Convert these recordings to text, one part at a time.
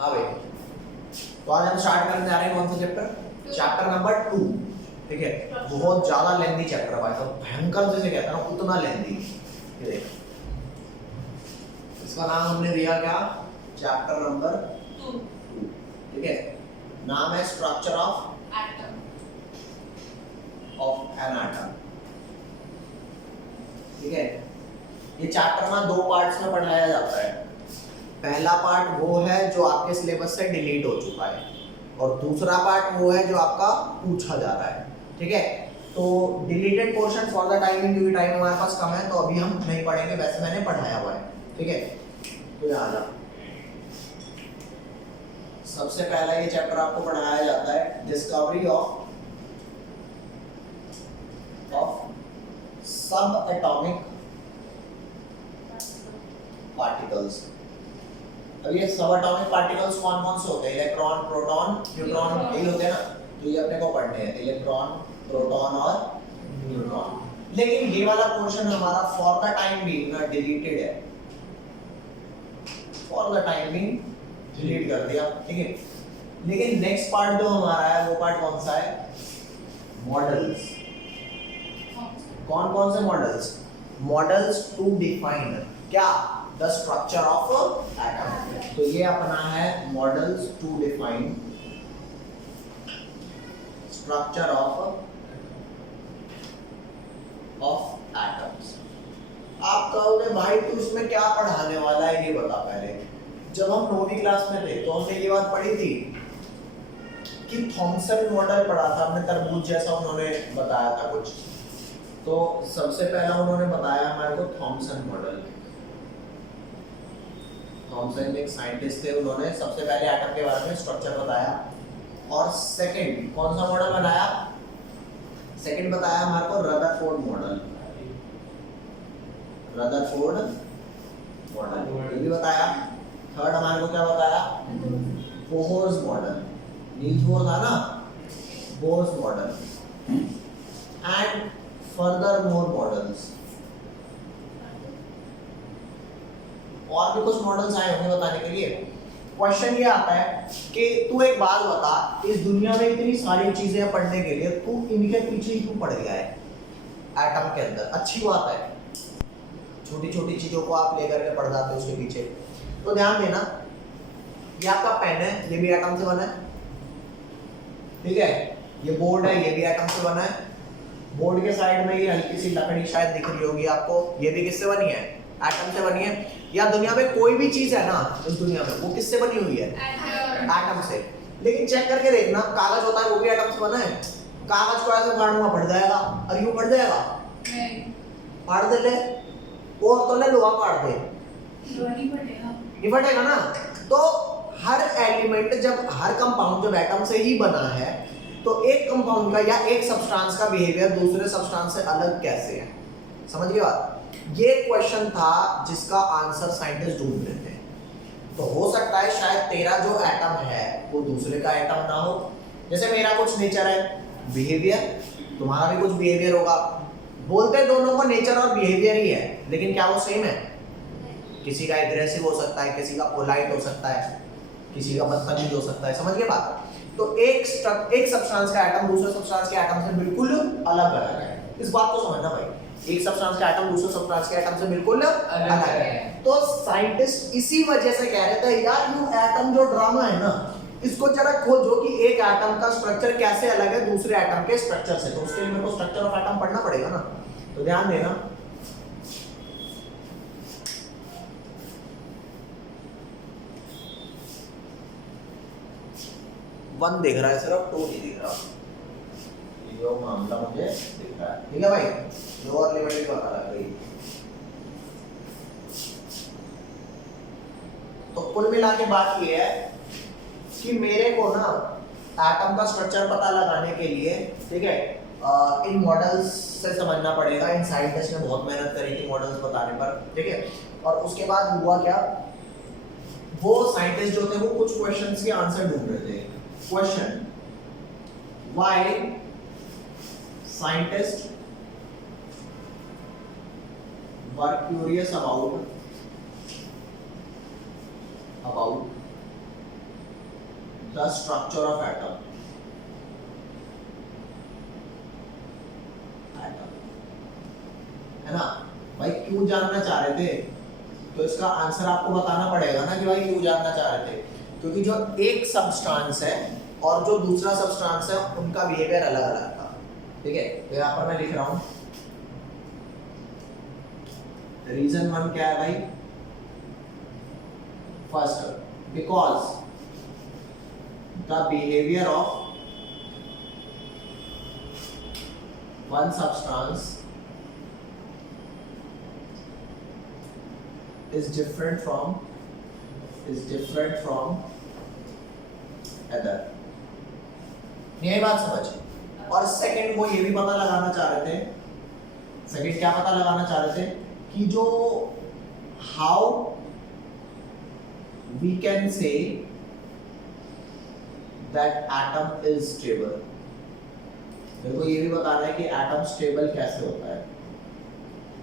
हाँ भाई, तो आज हम स्टार्ट करने जा रहे हैं कौन सा चैप्टर? Chapter number 2। ठीक है, बहुत ज्यादा लेंथी चैप्टर है भाई साहब, भयंकर जैसे कहता है ना उतना लेंथी। ये देख, इसका नाम हमने दिया क्या? Chapter number 2। ठीक है, नाम है स्ट्रक्चर ऑफ एन एटम। ठीक है, ये चैप्टर में 2 पार्ट्स में पढ़ाया जाता है। पहला पार्ट वो है जो आपके सिलेबस से डिलीट हो चुका है, और दूसरा पार्ट वो है जो आपका पूछा जा रहा है। ठीक है, तो deleted portion for the timing, क्योंकि टाइम हमारे पास कम है तो अभी हम नहीं पढ़ेंगे, वैसे मैंने पढ़ाया हुआ है। ठीक है, तो यहाँ जा, सबसे पहला ये चैप्टर आपको पढ़ाया जाता है डिस्कवरी ऑफ सब एटॉमिक पार्टिकल्स। अब ये सब एटॉमिक पार्टिकल्स कौन कौन से होते हैं? इलेक्ट्रॉन, प्रोटॉन, न्यूट्रॉन, यही होते हैं ना। तो ये अपने को पढ़ने हैं, इलेक्ट्रॉन, प्रोटॉन और न्यूट्रॉन। लेकिन ये वाला पोर्शन हमारा फॉर द टाइम बीइंग ना डिलीटेड है, for the time being delete कर दिया। ठीक है, लेकिन नेक्स्ट पार्ट जो हमारा है वो पार्ट कौन सा है? मॉडल्स। कौन कौन से मॉडल्स? मॉडल्स टू डिफाइन क्या? The structure of atom. तो ये अपना है models to define structure of atoms. आप कहोगे भाई तू इसमें क्या पढ़ाने वाला है, ये बता पहले। जब हम 9वीं क्लास में थे तो हमने ये बात पढ़ी थी कि थॉमसन मॉडल पढ़ा था हमने, तरबूज जैसा उन्होंने बताया था कुछ। तो सबसे पहला उन्होंने बताया हमारे को थॉमसन मॉडल। थॉमसन एक साइंटिस्ट थे, उन्होंने सबसे पहले एटम के बारे में स्ट्रक्चर बताया। और सेकंड कौन सा मॉडल बनाया? सेकंड बताया हमारे को रदरफोर्ड मॉडल। रदरफोर्ड मॉडल ये भी बताया। थर्ड हमारे को क्या बताया? Bohr's model. नील्स बोर था ना, Bohr's model. And further more models. और भी कुछ मॉडल्स आए होंगे बताने के लिए। क्वेश्चन ये आता है कि तू एक बात बता, इस दुनिया में इतनी सारी चीजें पढ़ने के लिए तू इनके पीछे ही क्यों पड़ गया है? एटम के अंदर अच्छी बात है, छोटी छोटी चीजों को आप लेकर के पढ़ जाते हो उसके पीछे। तो ध्यान देना, ये आपका पेन है, ये भी एटम से बना है। ठीक है, ये बोर्ड है, ये भी एटम से बना है। बोर्ड के साइड में ये हल्की सी लकड़ी शायद दिख रही होगी आपको, ये भी किससे बनी है? एटम से बनी है। या दुनिया में कोई भी चीज है ना इस दुनिया में, वो किससे बनी हुई है? एटम से। लेकिन चेक करके देखना, कागज होता है वो भी एटम से बना है। कागज को ऐसे फाड़ूंगा फट जाएगा, और यूं फट जाएगा? नहीं। फाड़ दे ले, और तो ले लोहा काट दे, नहीं फटेगा ना। तो हर एलिमेंट, जब हर कंपाउंड जब एटम से ही बना है, तो एक कंपाउंड का या एक सब्सटेंस का बिहेवियर दूसरे सब्सटेंस से अलग कैसे है? समझ गए बात? ये क्वेश्चन था जिसका आंसर साइंटिस्ट ढूंढ रहे थे। तो हो सकता है शायद तेरा जो एटम है वो दूसरे का एटम ना हो। जैसे मेरा कुछ नेचर है, बिहेवियर, तुम्हारा भी कुछ बिहेवियर होगा। बोलते दोनों को नेचर और बिहेवियर ही है, लेकिन क्या वो सेम है? किसी का एग्रेसिव हो सकता है, किसी का पोलाइट हो सकता है, किसी का बदतमीज हो सकता है। समझ गए बात? तो एक सब्सटेंस का एटम दूसरे सब्सटेंस के एटम से बिल्कुल अलग अलग है। इस बात को समझना भाई, एक सब्सटेंस का एटम दूसरे सब्सटेंस के एटम से बिल्कुल अलग है। तो साइंटिस्ट इसी वजह से कह रहे थे यार ये एटम जो ड्रामा है ना, इसको जरा खोजो कि एक एटम का स्ट्रक्चर कैसे अलग है दूसरे एटम के स्ट्रक्चर से। तो उसके लिए मेरे को स्ट्रक्चर ऑफ एटम पढ़ना पड़ेगा ना। तो ध्यान देना, वन दिख रहा है सिर्फ, टू नहीं दिख रहा। ये मामला मुझे दिख रहा है। ठीक है भाई, लोअर लिमिट भी पता लग रही। तो कुल मिला के बात ये है कि मेरे को ना एटम का स्ट्रक्चर पता लगाने के लिए, ठीक है, इन मॉडल्स से समझना पड़ेगा। इन साइंटिस्ट ने बहुत मेहनत करी थी मॉडल्स बताने पर। ठीक है, और उसके बाद हुआ क्या, वो साइंटिस्ट जो थे वो कुछ क्वेश्चंस के आंसर ढूंढ रहे थे। Question, why scientists were curious about the structure of atom. है ना भाई, क्यों जानना चाह रहे थे? तो इसका आंसर आपको बताना पड़ेगा ना कि भाई क्यों जानना चाह रहे थे। क्योंकि जो एक सब्सटेंस है और जो दूसरा सब्सटेंस है उनका बिहेवियर अलग अलग था। ठीक है, तो यहाँ पर मैं लिख रहा हूं रीजन 1 क्या है भाई? First, because the behaviour of one substance is different from other। यही बात समझ। और सेकंड वो ये भी पता लगाना चाह रहे थे, सेकंड क्या पता लगाना चाह रहे थे कि जो how we can say that atom is stable. मेरे को ये भी बताना है कि एटम स्टेबल कैसे होता है।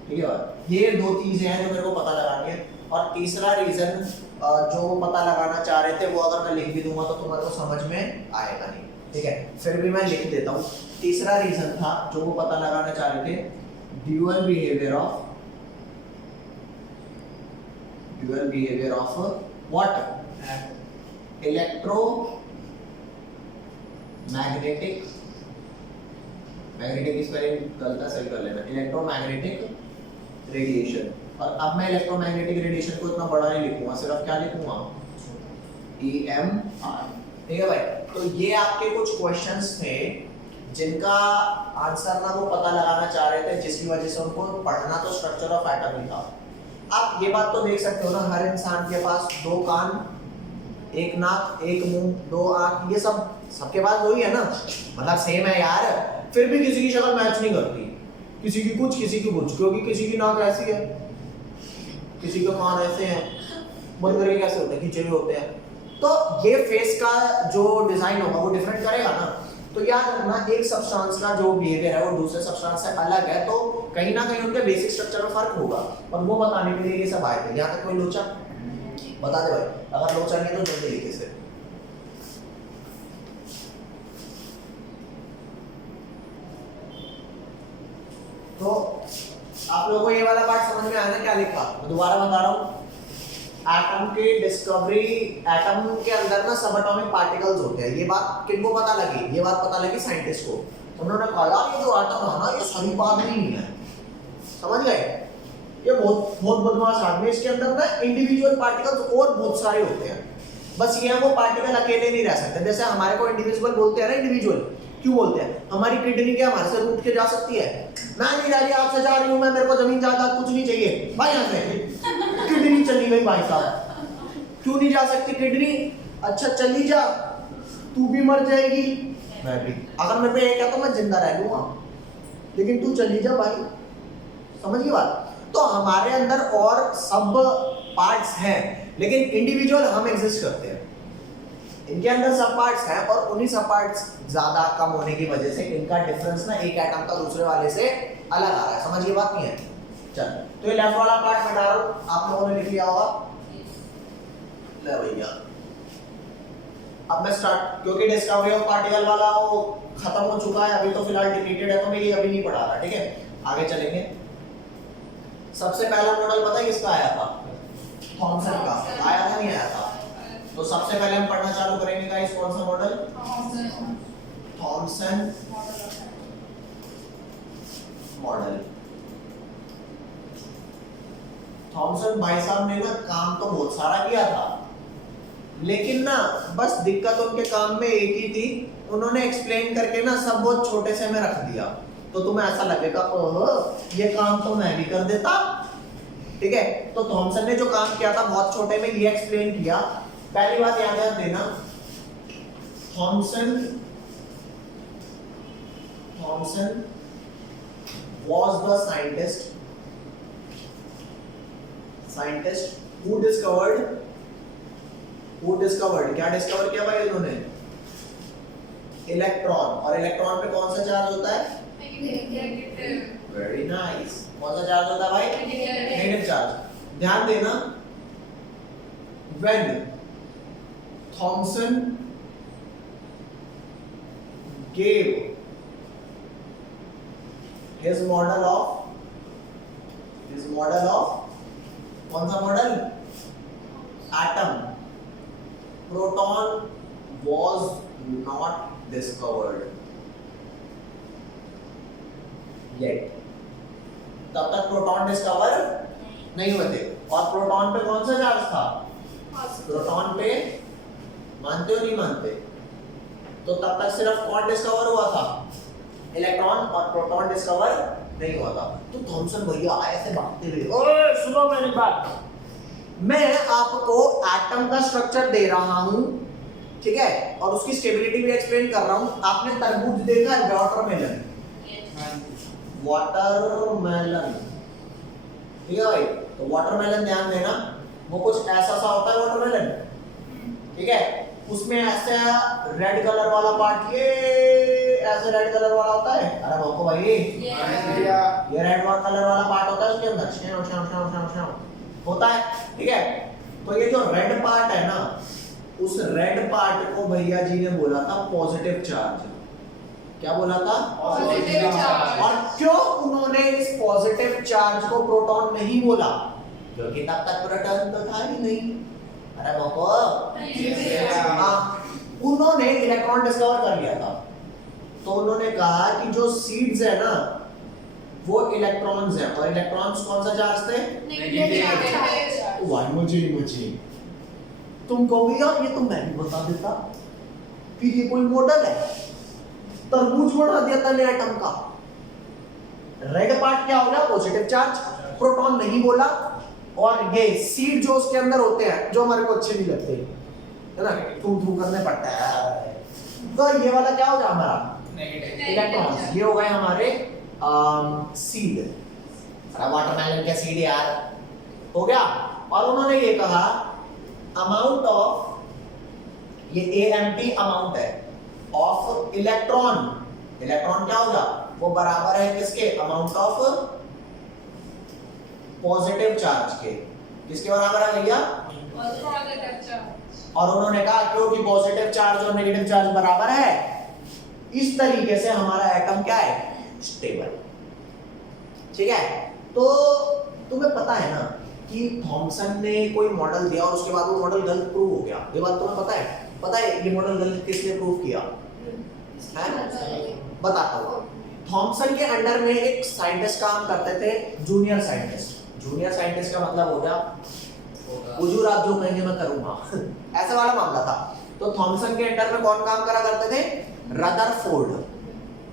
ठीक है बात, ये दो चीजें हैं जो मेरे को पता लगानी है। और तीसरा रीजन जो वो पता लगाना चाह रहे थे वो अगर मैं लिख भी दूंगा तो तुम्हारे को समझ में आएगा नहीं। ठीक है, फिर भी मैं लिख देता हूँ। तीसरा रीजन था जो वो पता लगाना चाह रहे थे, dual behaviour of what? Electromagnetic, magnetic की स्पेलिंग गलत है, सही कर लेना, इलेक्ट्रोमैग्नेटिक रेडिएशन। और अब मैं इलेक्ट्रोमैग्नेटिक रेडिएशन को इतना बड़ा नहीं लिखूंगा, सिर्फ क्या लिखूंगा? EMR। ठीक है भाई, तो ये आपके कुछ क्वेश्चंस थे जिनका आंसर ना वो पता लगाना चाह रहे थे, जिसकी वजह से उनको पढ़ना तो स्ट्रक्चर ऑफ एटम ही था। आप ये बात तो देख सकते हो ना, हर इंसान के पास 2 कान, 1 नाक, 1 मुंह, 2 आंख, ये सब सबके पास वही है ना, मतलब सेम है यार। फिर भी किसी की शक्ल मैच नहीं करती, किसी की कुछ किसी की कुछ, क्योंकि किसी की नाक ऐसी है, किसी के कान ऐसे हैं, बंद करके कैसे होते हैं, खींचे हुए होते हैं। तो ये फेस का जो डिजाइन होगा वो डिफरेंट करेगा ना। तो याद रखना, एक सब्सटेंस का जो बिहेवियर है वो दूसरे सब्सटेंस से अलग है, तो कहीं ना कहीं उनके बेसिक स्ट्रक्चर में फर्क होगा। और वो बताने के लिए ये सब आए थे। यहाँ तक कोई लोचा बता दे भाई, अगर लोचा नहीं तो जल्दी लिखे से। तो आप लोगों को ये वाला पार्ट समझ में आना क्या लिखा, मैं दोबारा बता रहा हूँ। एटम की डिस्कवरी, एटम के अंदर ना सब एटॉमिक पार्टिकल्स होते हैं। ये बात किनको पता लगी? ये बात पता लगी साइंटिस्ट को। उन्होंने कहा यार ये जो एटम है ना ये सही बात नहीं है, समझ गए? ये बहुत बदमाश आदमी, इसके अंदर ना इंडिविजुअल पार्टिकल्स और बहुत सारे होते हैं। बस ये वो पार्टिकल अकेले नहीं रह सकते। जैसे हमारे को इंडिविजुअल बोलते हैं ना, इंडिविजुअल क्यों बोलते हैं? हमारी किडनी क्या हमारे से रूठ के जा सकती है? मैं नहीं जा रही, आपसे जा रही हूँ मैं, मेरे को जमीन जायदाद कुछ नहीं चाहिए भाई, यहाँ से किडनी चली गई भाई साहब। क्यों नहीं जा सकती किडनी? अच्छा चली जा, तू भी मर जाएगी, मैं भी। अगर मेरे पे एक है तो मैं जिंदा रह लूंगा, लेकिन तू चली जा भाई, समझ गई बात? तो हमारे अंदर और सब पार्ट्स हैं, लेकिन इंडिविजुअल हम एग्जिस्ट करते हैं। इनके अंदर सब पार्ट्स हैं और उन्हीं सब पार्ट्स ज्यादा कम होने की वजह से इनका डिफरेंस ना एक एटम का दूसरे वाले से अलग आ रहा है। समझ ये बात नहीं है? चल, तो ये लेफ्ट वाला पार्ट हटा रहा हूं, आप लोगों ने लिख लिया होगा। ले भैया, अब मैं स्टार्ट, क्योंकि डिस्कवरी ऑफ पार्टिकल वाला वो खत्म हो चुका है, अभी तो फिलहाल डिलीटेड है, तो मैं ये अभी नहीं पढ़ा रहा। ठीक है, आगे चलेंगे। सबसे पहला मॉडल पता है किसका आया था? थॉमसन का। आया था नहीं आया था? तो सबसे पहले हम पढ़ना चालू करेंगे गाइस, कौन सा मॉडल? Thompson model. थॉमसन भाई साहब ने ना काम तो बहुत सारा किया था, लेकिन ना बस दिक्कत उनके काम में एक ही थी, उन्होंने एक्सप्लेन करके ना सब बहुत छोटे से में रख दिया। तो तुम्हें ऐसा लगेगा ओह ये काम तो मैं भी कर देता। ठीक है, तो थॉमसन ने जो काम किया था बहुत छोटे में ये एक्सप्लेन किया। पहली बात याद रख देना, Thomson was the scientist who discovered क्या डिस्कवर किया भाई इन्होंने? इलेक्ट्रॉन। और इलेक्ट्रॉन पे कौन सा चार्ज होता है? Very nice. कौन सा चार्ज होता है भाई? Negative charge. ध्यान देना, when Thomson gave his model of कौन सा model? Atom. Proton was not discovered yet. तब तक प्रोटॉन डिस्कवर नहीं हुए थे. और प्रोटॉन पे कौन सा चार्ज था? प्रोटॉन पे मानते हो नहीं मानते? तो तब तक सिर्फ कौन डिस्कवर हुआ था? इलेक्ट्रॉन. और प्रोटॉन डिस्कवर नहीं हुआ था. तो थॉमसन भैया ऐसे भागते हुए, ओए सुनो मेरी बात, मैं आपको एटम का स्ट्रक्चर दे रहा हूं, ठीक है, और उसकी स्टेबिलिटी भी एक्सप्लेन कर रहा हूं. आपने तरबूज देखा है? वाटरमेलन. वाटरमेलन, ठीक है भाई. तो वाटरमेलन ध्यान देना, वो कुछ ऐसा सा होता है वाटरमेलन, ठीक है. उसमें ऐसा रेड कलर वाला पार्ट, ये ऐसे रेड कलर वाला होता है. अरे बाबू भाई, ये रेड कलर वाला पार्ट होता है, उसके अंदर श्याम होता है, ठीक है. तो ये जो रेड पार्ट है ना, उस रेड पार्ट को भैया जी ने बोला था पॉजिटिव चार्ज. क्या बोला था? Positive charge. और क्यों उन्होंने इस पॉजिटिव चार्ज को प्रोटॉन नहीं बोला? क्योंकि तब तक प्रोटॉन तो था ही नहीं. अरे बाबू, उन्होंने इलेक्ट्रॉन डिस्कवर कर लिया था. तो उन्होंने कहा कि जो सीड्स है ना, वो इलेक्ट्रॉन्स हैं. और इलेक्ट्रॉन्स कौन सा चार्ज थे? नेगेटिव. वाह, मुझे तुम कहोगे यार ये तो मैं भी बता देता, फिर ये कोई मॉडल है? तरबूज बना दिया था एटम का. रेड पार्ट क्या हो गया? Positive charge. प्रोटॉन नहीं बोला. और ये सीड जो उसके अंदर होते हैं, जो हमारे को अच्छे नहीं लगते, है ना, थू करने पड़ता है, तो ये वाला क्या हो गया हमारा? इलेक्ट्रॉन्स. ये हो गए हमारे सीड. वाटरमेलन के सीड यार, हो गया. और उन्होंने ये कहा अमाउंट ऑफ, ये एम्प्टी अमाउंट है ऑफ इलेक्ट्रॉन. इलेक्ट्रॉन क्या होगा? वो बराबर है किसके? अमाउंट ऑफ पॉजिटिव चार्ज के. किसके बराबर है भैया? और उन्होंने कहा क्योंकि पॉजिटिव चार्ज और नेगेटिव चार्ज बराबर है, इस तरीके से हमारा एटम क्या है? स्टेबल. ठीक है. तो तुम्हें पता है ना कि थॉमसन ने कोई मॉडल दिया और उसके बाद वो मॉडल गलत प्रूव हो गया. ये बात तुम्हें पता है? पता है ये मॉडल गलत किसने प्रूव किया है? बताता हूँ. थॉमसन के अंडर में एक साइंटिस्ट काम करते थे, जूनियर साइंटिस्ट. जूनियर साइंटिस्ट का मतलब हो गया हुजूर आप जो कहेंगे मैं करूंगा ऐसा वाला मामला था. तो थॉमसन के अंडर में कौन काम करा करते थे? रदरफोर्ड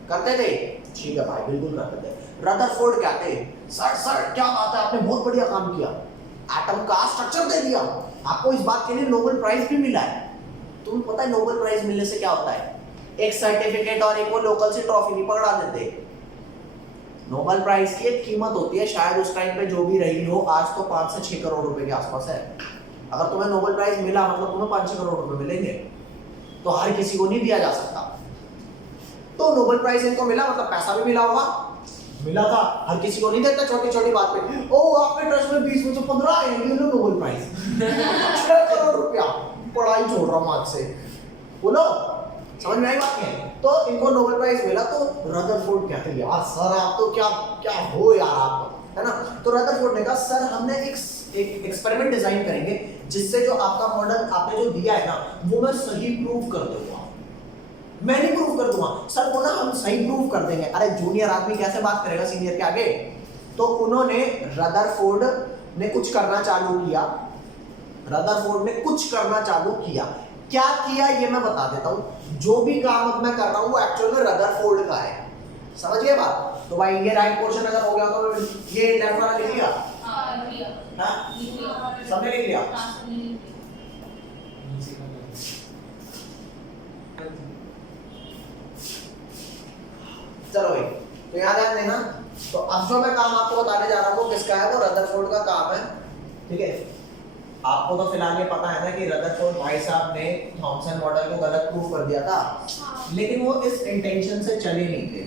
करते थे. ठीक है भाई, बिल्कुल करते थे. रदरफोर्ड कहते हैं सर क्या बात है, आपने बहुत बढ़िया काम किया, एटम का स्ट्रक्चर दे दिया, आपको इस बात के लिए नोबेल प्राइज भी मिला है. तुम्हें पता है नोबेल प्राइज मिलने से क्या होता है? एक सर्टिफिकेट और एक वो लोकल से ट्रॉफी नहीं पकड़ा देते. नोबेल प्राइज की एक कीमत होती है, शायद उस टाइम पे जो भी रही हो, आज तो 5 से 6 करोड़ रुपए के आसपास है. अगर तुम्हें नोबेल प्राइज मिला मतलब तुम्हें 5-6 करोड़ रुपए मिलेंगे. तो हर किसी को नहीं दिया जा सकता. तो नोबेल प्राइज इनको मिला मतलब पैसा भी मिला होगा. मिला था, हर किसी को नहीं देता छोटी छोटी बात पे. ओ आपके ट्रस्ट में 20 में से 15 आए, ये लो नोबेल प्राइज 6 करोड़ रुपया. पढ़ाई छोड़ रहा हूं आज से. बोलो समझ में आई बात है? तो इनको नोबेल प्राइज मिला. तो रदरफोर्ड कहते हैं यार सर आप तो क्या हो यार आप, है ना. तो रदरफोर्ड ने कहा सर हमने एक एक्सपेरिमेंट डिजाइन करेंगे जिससे जो आपका मॉडल आपने जो दिया है ना वो मैं सही प्रूव कर दूंगा. मैं नहीं प्रूव कर दूंगा सर, बोला हम सही प्रूव कर देंगे. अरे जूनियर आदमी कैसे बात करेगा सीनियर के आगे? तो उन्होंने रदरफोर्ड ने कुछ करना चालू किया. क्या किया ये मैं बता देता हूँ. जो भी काम अब मैं कर रहा हूँ वो एक्चुअल में रदरफोर्ड का है. समझिए बात. तो भाई ये राइट पोर्शन अगर हो गया तो ये लेफ्ट वाला लिख लिया. हाँ सबने लिख लिया. चलो भाई तो याद ध्यान देना. तो अब जो मैं काम आपको बताने जा रहा हूँ वो किसका है? वो रदरफोर्ड का काम है. ठीक है. आपको तो फिलहाल ये पता है ना कि रदरफोर्ड भाई साहब ने थॉमसन मॉडल को गलत प्रूव कर दिया था, लेकिन वो इस इंटेंशन से चले नहीं थे.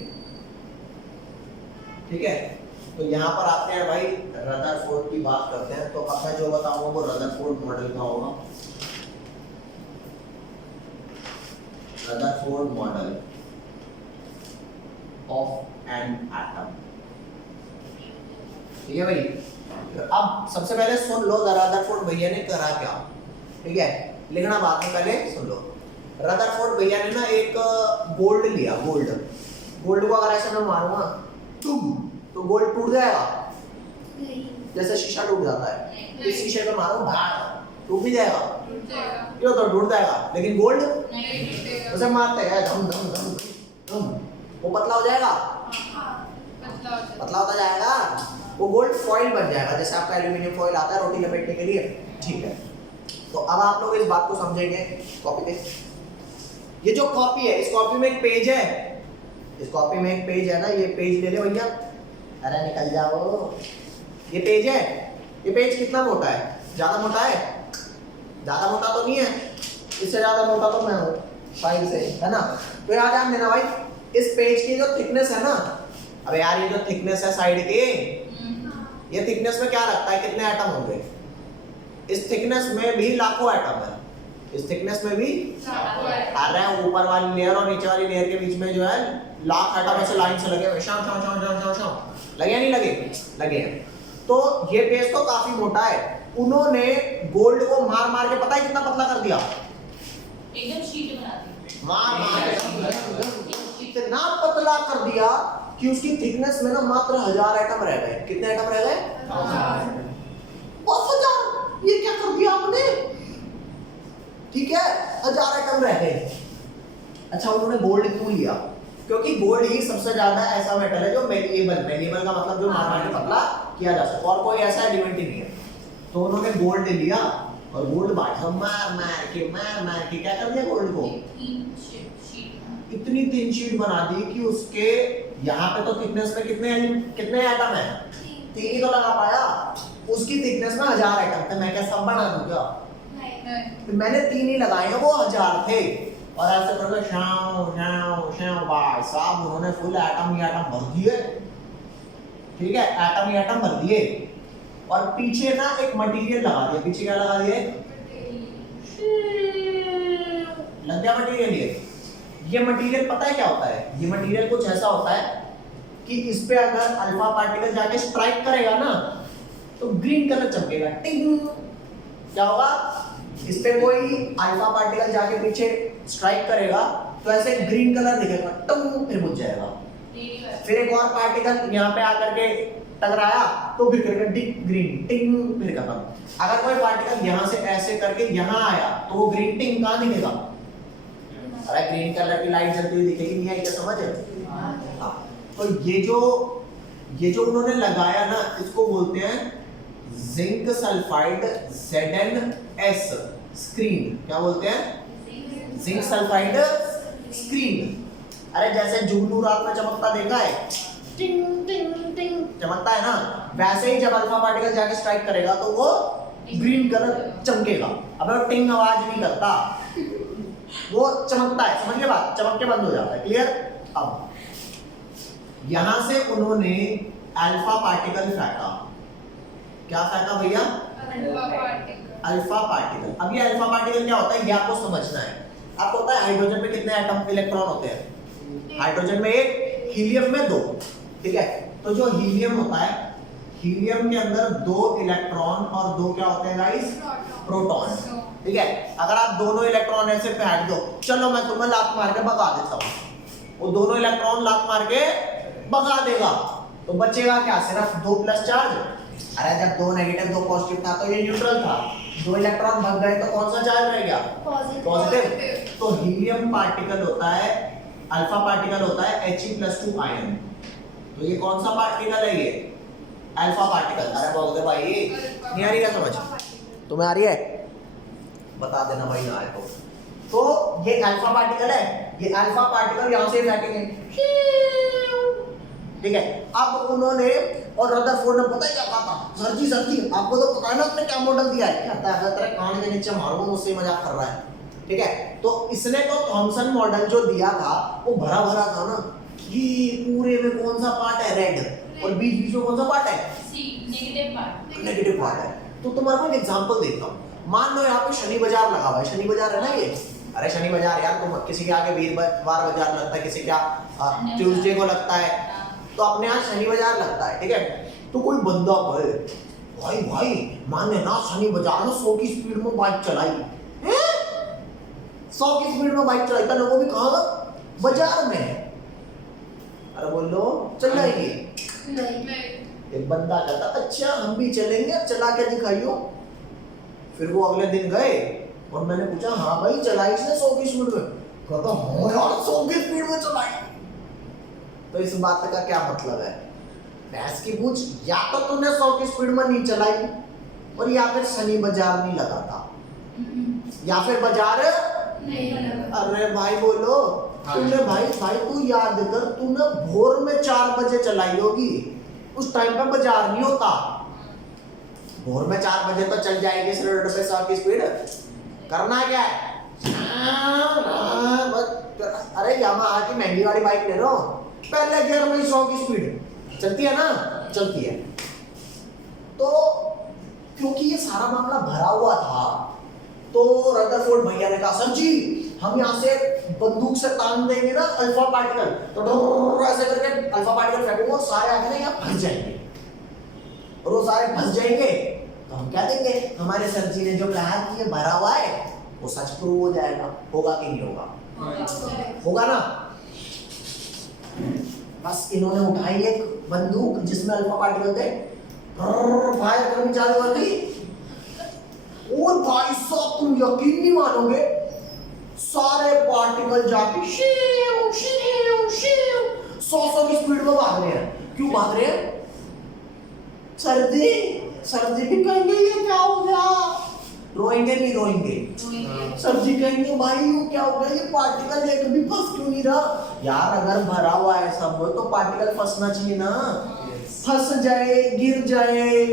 ठीक है. तो यहाँ पर आते हैं भाई रदरफोर्ड की बात करते हैं. तो अब मैं जो बताऊंगा वो रदरफोर्ड मॉडल का होगा. Rutherford model of an atom. ठीक है भाई, अब सबसे पहले सुन लो रदरफोर्ड भैया ने करा क्या। ठीक है, लिखना बाद में, पहले सुन लो। रदरफोर्ड भैया ने ना एक गोल्ड लिया, गोल्ड को अगर ऐसे मैं मारूंगा तो गोल्ड टूट जाएगा, जैसे शीशा टूट जाता है। इस शीशे पे मारो भाग, टूट भी जाएगा, क्यों तो टूट जाएगा, लेकिन गोल्ड उसे मारते हैं धम धम धम धम, वो पतला हो जाएगा, पतला होता जाएगा, वो गोल्ड फॉइल बन जाएगा, जैसे आपका एल्यूमिनियम फॉइल आता है रोटी लपेटने के लिए। ठीक है, तो अब आप लोग इस बात को समझेंगे। कॉपी पे, ये जो कॉपी है, इस कॉपी में एक पेज है, इस कॉपी में एक पेज है ना, ये पेज ले ले भैया, अरे निकल जाओ। ये पेज है, ये पेज कितना मोटा है, ज्यादा मोटा है, ज्यादा मोटा तो नहीं है, इससे ज्यादा मोटा तो मैं हूँ फाइल से, है ना। तो याद ध्यान देना भाई, इस पेज की जो थिकनेस है ना, अबे यार ये जो थिकनेस है साइड की, ये थिकनेस में क्या लगता है, कितने एटम होंगे, इस थिकनेस में भी लाखों एटम है, इस थिकनेस में भी अरे ऊपर वाली लेयर और नीचे वाली लेयर के बीच में जो है लाख एटम ऐसे लाइन से लगे हुए, शाम शाम शाम शाम शाम शाम, लगे या नहीं लगे, लगे हैं। तो ये पेज तो काफी मोटा है, उन्होंने गोल्ड को मार मार के पता है कितना पतला कर दिया, एकदम शीट बना दी, मार मार के इतना पतला कर दिया कि उसकी थिकनेस में ना मात्र 1000 एटम रह गए। कितने एटम रह गए, 1000। ये क्या कर दिया आपने, ठीक है, 1000 एटम रह गए। अच्छा, उन्होंने गोल्ड क्यों लिया, क्योंकि गोल्ड ही सबसे ज्यादा ऐसा मेटल है जो मेलिएबल का मतलब जो मार मार के पतला किया जा सकता, और कोई ऐसा एलिमेंट ही नहीं है। तो उन्होंने गोल्ड लिया और गोल्ड बांटा, मार मार के क्या कर दिया गोल्ड को, इतनी थिन शीट बना दी कि उसके यहाँ पे तो थिकनेस में कितने एटम है, 3 ही तो लगा पाया, उसकी थिकनेस में 1000 एटम थे। मैं क्या सब बना दूं क्या, मैंने 3 ही लगाए हैं, वो 1000 थे, और ऐसे करके शाव शाव शाव भाई साहब उन्होंने फुल एटम ही एटम भर दिए। ठीक है, एटम ही एटम भर दिए, और पीछे ना एक मटेरियल लगा दिया। पीछे क्या लगा दिए, लग गया मटेरियल। ये मटेरियल पता है क्या होता है, ये मटेरियल कुछ ऐसा होता है कि इस पे अगर अल्फा पार्टिकल जाके स्ट्राइक करेगा ना तो ग्रीन कलर चमकेगा, टिंग। क्या होगा, इस पे कोई अल्फा पार्टिकल जाके पीछे स्ट्राइक करेगा तो ऐसे ग्रीन कलर दिखेगा, टंग, फिर बुझ जाएगा। फिर एक और पार्टिकल यहाँ पे आकर के टकराया तो फिर करेगा डिक ग्रीन, टिंग, फिर खत्म। अगर कोई पार्टिकल यहाँ से ऐसे करके यहाँ आया तो वो ग्रीन टिंग कहाँ दिखेगा, अरे ग्रीन कलर की लाइट जलती हुई दिखेगी, नहीं आई क्या समझ है? हाँ, तो ये जो उन्होंने लगाया ना, इसको बोलते हैं जिंक सल्फाइड ZnS स्क्रीन। क्या बोलते हैं, जिंक सल्फाइड स्क्रीन। अरे जैसे जुगनू रात में चमकता देखा है, टिंग टिंग टिंग चमकता है ना, वैसे ही जब अल्फा पार्टिकल जाके स्ट्राइक करेगा तो वो ग्रीन कलर चमकेगा। अब वो टिंग आवाज नहीं करता, वो चमकता है, समझिए बात, चमक के बंद हो जाता है। क्लियर? अब यहां से उन्होंने अल्फा पार्टिकल फेंका। क्या फेंका भैया, अल्फा पार्टिकल। अब ये अल्फा पार्टिकल क्या होता है ये आपको समझना है। आपको पता है हाइड्रोजन में कितने एटम इलेक्ट्रॉन होते हैं, हाइड्रोजन में 1, हीलियम में 2। ठीक है, तो जो हीलियम होता है, हीलियम के अंदर 2 इलेक्ट्रॉन और 2 क्या होते हैं गाइस, प्रोटॉन। ठीक है, अगर आप दोनों इलेक्ट्रॉन ऐसे फेंक दो, चलो मैं तुम्हें लात मार के भगा देता हूं, वो दोनों इलेक्ट्रॉन लात मार के भगा देगा, तो बचेगा क्या, सिर्फ 2 प्लस चार्ज। अरे जब 2 नेगेटिव 2 पॉजिटिव था तो ये न्यूट्रल था, 2 इलेक्ट्रॉन भग गए तो कौन सा चार्ज रह गया, पॉजिटिव। तो हीलियम पार्टिकल होता है, अल्फा पार्टिकल होता है He+2 आयन। तो ये कौन सा पार्टिकल है, ये अल्फा पार्टिकल। अरे बोल दे भाई, नहीं आ रही क्या समझ, तुम्हें आ रही है, बता देना भाई ना आए तो ये अल्फा पार्टिकल है, ये अल्फा पार्टिकल यहां से फेंकेंगे। ठीक है, अब उन्होंने और रदरफोर्ड ने पता है क्या कहा था, सर जी आपको तो पता है ना आपने क्या मॉडल दिया है, कहता है तेरे कान के नीचे मारूंगा, मुझसे मजाक कर रहा है। ठीक है, तो इसने तो थॉमसन मॉडल जो दिया था वो भरा भरा था ना, ये पूरे में कौन सा पार्ट है, रेड, और बीच बीच में कौन सा पार्ट है, नेगेटिव पार्ट है। तो तुम्हारे को एक एग्जांपल देता हूं। मान लो यहाँ पे शनि बाजार लगा हुआ है, शनि बाजार है ना ये, अरे शनि बाजार यार, तुम किसी के आगे वीरवार बाजार लगता है, किसी का ट्यूसडे को लगता है, तो अपने यहाँ शनि बाजार लगता है, ठीक है। तो कोई बंदा कहे भाई भाई माने ना शनि बाजार में 100 की स्पीड में बाइक चलाई, 100 की स्पीड में बाइक चलाई था, वो भी कहाँ बाजार में। अरे बोलो चल जाएगी? एक बंदा कहता अच्छा हम भी चलेंगे, चला के दिखाइयो। फिर वो अगले दिन गए और मैंने पूछा हाँ भाई चलाई इसने 100 की स्पीड में? कहता हाँ यार 100 की स्पीड में चलाई। तो इस बात का क्या मतलब है? भैंस की पूछ, या तो तूने 100 की स्पीड में नहीं चलाई और या फिर शनि बाजार नहीं लगा था, या फिर बाजार नहीं लगा। अरे भाई बोलो तूने, भाई तू याद कर, तूने भोर में 4 बजे चलाई होगी, उस टाइम पे बाजार नहीं होता। भोर में 4 बजे तो चल जाएगी इस रोड पे 100 की स्पीड। करना क्या है? अरे यामाहा की महंगी वाली बाइक ले रहा हूं, पहले गियर में 100 की स्पीड चलती है ना, चलती है। तो क्योंकि ये सारा मामला भरा हुआ था, तो रदरफोर्ड भैया ने कहा सर जी हम यहाँ से बंदूक से तान देंगे ना अल्फा पार्टिकल, तो ऐसे करके अल्फा पार्टिकल फेंकूंगा और सारे आगे ना यहाँ फंस जाएंगे, और वो सारे फंस जाएंगे तो हम क्या देंगे, हमारे सर जी ने जो कहा कि ये भरा हुआ है वो सच प्रूव हो जाएगा। होगा कि नहीं होगा? होगा ना। बस इन्होंने उठाई एक बंदूक जिसमें अल्फा पार्टिकल थे, फायर करनी चालू कर दी, और भाई साहब तुम यकीन नहीं मानोगे, सारे पार्टिकल जाके शिव शिव शिव 100 की स्पीड में भाग रहे हैं। क्यों भाग रहे हैं? सर्दी भी कहेंगे ये क्या हो गया, रोएंगे नहीं रोएंगे, सब्जी कहेंगे भाई ये क्या हो गया, ये पार्टिकल एक भी फंस क्यों नहीं रहा। यार अगर भरा हुआ है सब तो पार्टिकल फंसना चाहिए ना, फंस जाए गिर जाए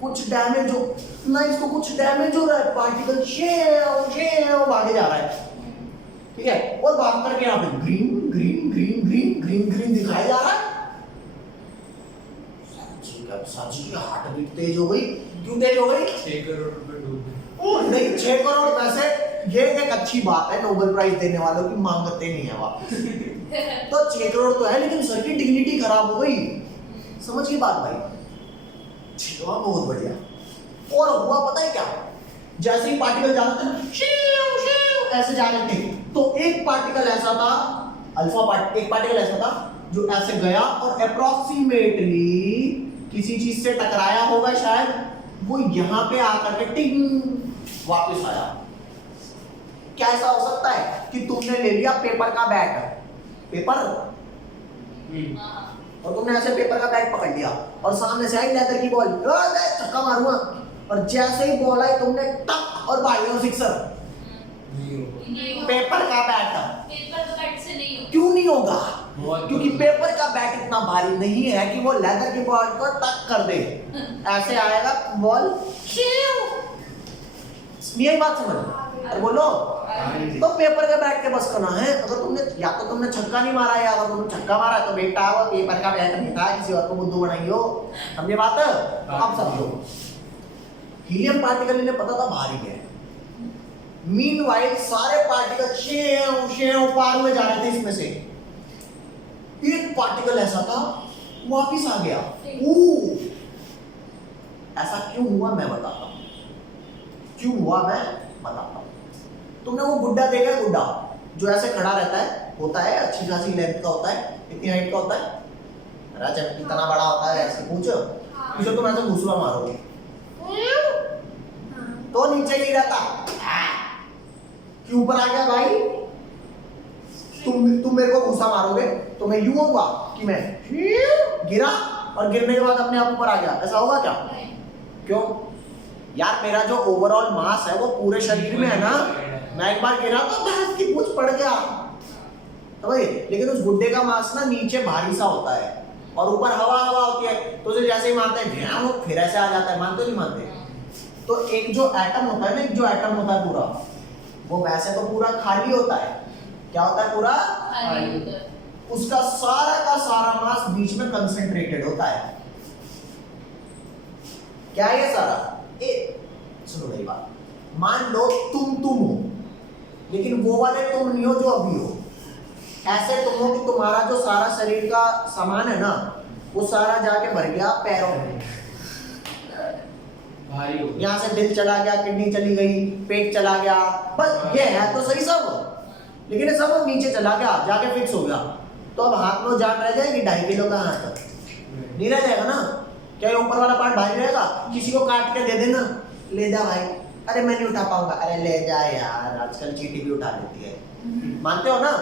कुछ डैमेज हो ना, इसको कुछ डैमेज हो रहा है, पार्टिकल शेव शेव भागे जा रहा है, ठीक है। और भाग करके यहाँ पे green green green green green green दिखाया जा रहा है। साजी की हार्ट बीट तेज हो गई। क्यों तेज हो गई? 6 करोड़ रुपए डूब गए। ओ नहीं 6 करोड़ पैसे, ये एक अच्छी बात है, नोबेल प्राइज देने वालों की मांगते नहीं है वापस। तो 6 करोड़ तो है, लेकिन सर की डिग्निटी खराब हो गई, समझ की बात भाई। छिवा बहुत बढ़िया। और हुआ पता है क्या, जैसे ही पार्टिकल जा रहे थे शिव शिव ऐसे जा रहे थे, तो एक पार्टिकल ऐसा था, एक पार्टिकल ऐसा था जो ऐसे गया और अप्रोक्सीमेटली किसी चीज से टकराया होगा शायद, वो यहाँ पे आकर के टिंग वापस आया। क्या ऐसा हो सकता है कि तुमने ले लिया पेपर का बैट, पेपर, और तुमने ऐसे पेपर का बैट पकड़ लिया और सामने से आई लेदर की बॉल, छक्का मारूंगा, और जैसे ही बॉल आई तुमने टक और भाई सिक्सर। पेपर का बैट से नहीं होगा। क्यों नहीं होगा? क्योंकि पेपर का बैट इतना भारी नहीं है कि वो लेदर की बॉल को टक कर दे, ऐसे आएगा बॉल। यही बात समझ, अरे बोलो। तो पेपर के बैट के बस करना है, अगर तुमने या तो तुमने छक्का नहीं मारा, या अगर तुमने छक्का मारा तो बेटा वो पेपर का बैट नहीं था, किसी और को बुद्धू बनाइयो, समझे बात? अब समझो, हीलियम पार्टिकल इन्हें पता था भारी है, मीनवाइल सारे पार्टिकल शेव शेव पार हुए जा रहे थे, इसमें से एक पार्टिकल ऐसा था वापिस आ गया। ऐसा क्यों हुआ मैं बताता हूं, क्यों हुआ मैं बताता हूं। तुमने वो गुड्डा देखा है? गुड्डा जो ऐसे खड़ा रहता है, होता है अच्छी खासी लेंथ का होता है, इतनी हाइट का होता है, राजा इतना बड़ा होता है, ऐसे पूछो इसे तुम ऐसे घुसवा मारोगे तो नीचे गिर जाता, क्यों ऊपर आ गया भाई? तुम मेरे को घुसा मारोगे तो मैं यूं होगा कि मैं गिरा और गिरने के बाद अपने आप ऊपर आ गया, ऐसा होगा क्या? क्यों यार, मेरा जो ओवरऑल मास है वो पूरे शरीर में है ना, मैं एक बार गिरा तो भैंस की पूंछ पड़ गया, समझ? लेकिन उस गुड्डे का मास ना नीचे भारी सा होता है और ऊपर हवा हवा होती है, तो उसे जैसे ही मारते हैं वो फिर ऐसे आ जाता है, मानते नहीं मानते? तो एक जो एटम होता है ना, एक जो एटम होता है पूरा, वो वैसे तो पूरा खाली होता है, क्या होता है? पूरा उसका सारा का सारा मास बीच में कंसंट्रेटेड होता है। क्या है ये सारा? सुनो मेरी बात, मान लो तुम हो, लेकिन वो वाले तुम नहीं हो जो अभी हो। ऐसे तुम हो कि तुम्हारा जो सारा शरीर का सामान है ना वो सारा जाके भर गया पैरों में, भारी हो गया। यहाँ से दिल चला गया, किडनी चली गई, पेट चला गया, बस ये है तो सही सब, लेकिन ये सब नीचे चला गया, जाके फिक्स हो गया। तो अब हाथ में जान रह जाएगी 2.5 किलो का हाथ नहीं रह जाएगा ना। क्या ये ऊपर वाला पार्ट भारी रहेगा? किसी को काट के दे देना, ले जा भाई, अरे मैं नहीं उठा पाऊंगा, अरे ले जा यार, आजकल चींटी भी उठा लेती है, मानते हो ना।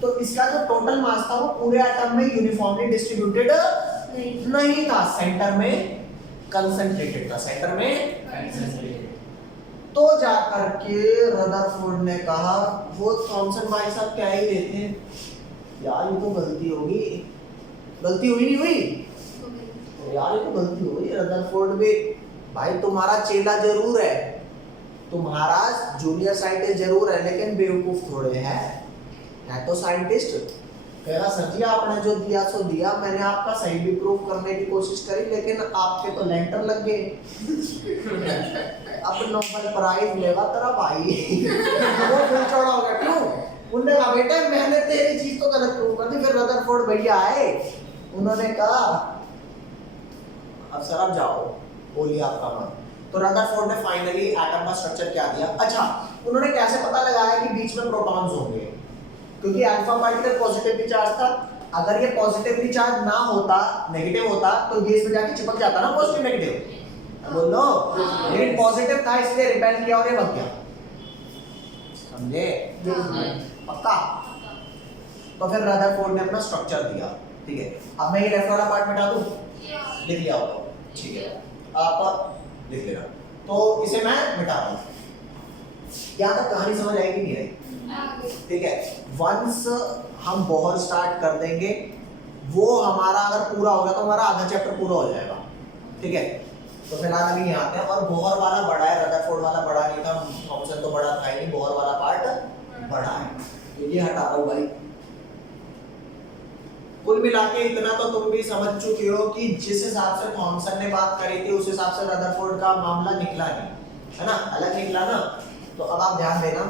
तो इसका जो टोटल मास था वो पूरे एटम में यूनिफॉर्मली डिस्ट्रीब्यूटेड नहीं था, सेंटर में कंसंट्रेटेड था, सेंटर में। तो जाकर के रदरफोर्ड ने कहा वो थॉमसन भाई साहब क्या ही देते हैं यार, ये तो गलती होगी, गलती हुई नहीं हुई तो यार, ये तो गलती हो गई। रदरफोर्ड भी भाई तुम्हारा चेला जरूर है, तुम्हारा जूनियर साइंटिस्ट जरूर है, लेकिन बेवकूफ थोड़े है तो साइंटिस्ट। कहेगा सर जी आपने जो दिया सो दिया, मैंने आपका सही भी प्रूव करने की कोशिश करी, लेकिन आपके तो लेंटर लग गए। अब नोबेल प्राइज लेगा तेरा भाई। वो दिल चौड़ा हो गया, क्यों? उन्होंने कहा बेटा मैंने तेरी चीज तो गलत प्रूव कर दी। फिर रदरफोर्ड भैया आए, उन्होंने कहा अब सर आप जाओ, बोलिए आपका मन। तो रदरफोर्ड ने फाइनली एटम का स्ट्रक्चर क्या दिया। अच्छा, उन्होंने कैसे पता लगाया कि बीच में प्रोटॉन्स होंगे? क्योंकि अल्फा पार्टिकल पॉजिटिवली चार्ज था, अगर ये पॉजिटिवली चार्ज ना होता, नेगेटिव होता, तो ये इसमें जाके चिपक जाता ना पॉजिटिव नेगेटिव, बोलो। लेकिन पॉजिटिव था इसलिए रिपेल किया और ये बच गया, समझे? पक्का? तो फिर रदरफोर्ड ने अपना स्ट्रक्चर दिया, ठीक है। अब मैं ये लेफ्ट वाला पार्ट मिटा दूं, लिख लिया होगा, ठीक है, आप लिख लेना। तो इसे मैं मिटा रहा हूँ, यहाँ तक कहानी समझ आएगी नहीं आई? ठीक है। वंस हम बोहर स्टार्ट कर देंगे, वो हमारा अगर पूरा हो गया तो हमारा आधा चैप्टर पूरा हो जाएगा, ठीक है। तो फिलहाल अभी यहाँ आते हैं। और बोहर वाला बड़ा है, रदरफोर्ड वाला बड़ा नहीं था, थॉमसन तो बड़ा था ही नहीं, बोहर वाला पार्ट बड़ा है, तो ये हटा दो भाई। कुल मिला के इतना तो तुम भी समझ चुके हो कि जिस हिसाब से थॉमसन ने बात करी थी उस हिसाब से रदरफोर्ड का मामला निकला नहीं, है ना, अलग निकला ना। तो अब आप ध्यान देना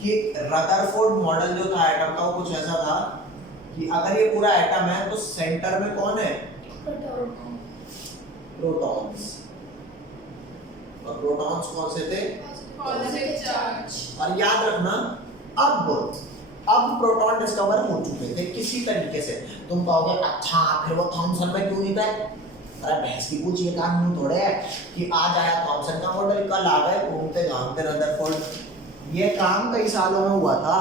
कि रदरफोर्ड मॉडल जो था एटम का वो कुछ ऐसा था कि अगर ये पूरा एटम है तो सेंटर में कौन है? प्रोटॉन्स। और प्रोटॉन्स कौन से थे? Positive charge. और याद रखना अब प्रोटॉन डिस्कवर हो चुके थे किसी तरीके से। तुम कहोगे अच्छा फिर वो थॉमसन में क्यों नहीं था? अरे भैंस की पूछिए, कानून थोड़े है कि आज आया थॉमसन का मॉडल, कल आ गए घूमते घामते रदरफोर्ड। ये काम कई सालों में हुआ था,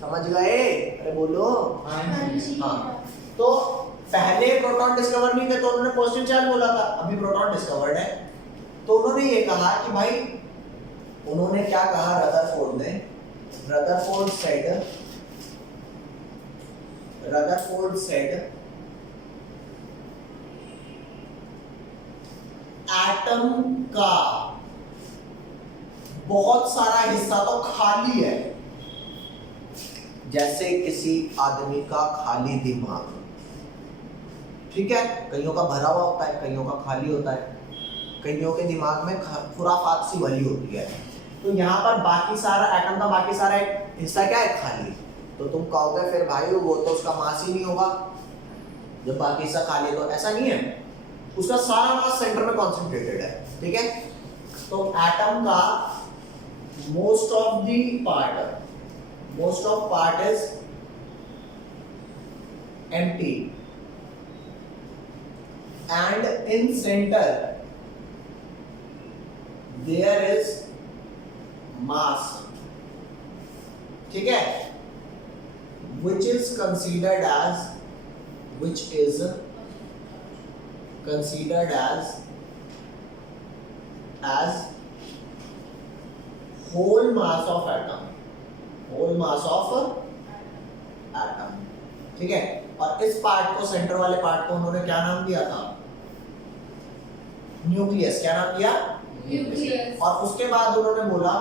समझ गए? अरे बोलो। हाँ, तो पहले प्रोटॉन डिस्कवर नहीं थे तो उन्होंने पॉजिटिव चार्ज बोला था, अभी प्रोटॉन डिस्कवर्ड है तो उन्होंने ये कहा कि भाई, उन्होंने क्या कहा रदरफोर्ड ने? Rutherford said एटम का बहुत सारा हिस्सा तो खाली है, जैसे किसी आदमी का खाली दिमाग, ठीक है। कईयों का भरा हुआ होता है, कईयों का खाली होता है, कईयों के दिमाग में खुराफात सी भरी होती है। तो यहाँ पर बाकी सारा एटम का बाकी सारा हिस्सा क्या है? खाली। तो तुम कहोगे फिर भाई वो तो उसका मास ही नहीं होगा जब बाकी हिस्सा खाली है, तो ऐसा नहीं है, उसका सारा मास सेंटर में कॉन्सेंट्रेटेड है, ठीक है। तो एटम का most of part is empty and in centre there is mass, ठीक है, which is considered as whole mass of atom, ठीक है। और इस पार्ट को, सेंटर वाले पार्ट को उन्होंने क्या नाम दिया था? न्यूक्लियस। क्या नाम दिया? न्यूक्लियस। और उसके बाद उन्होंने बोला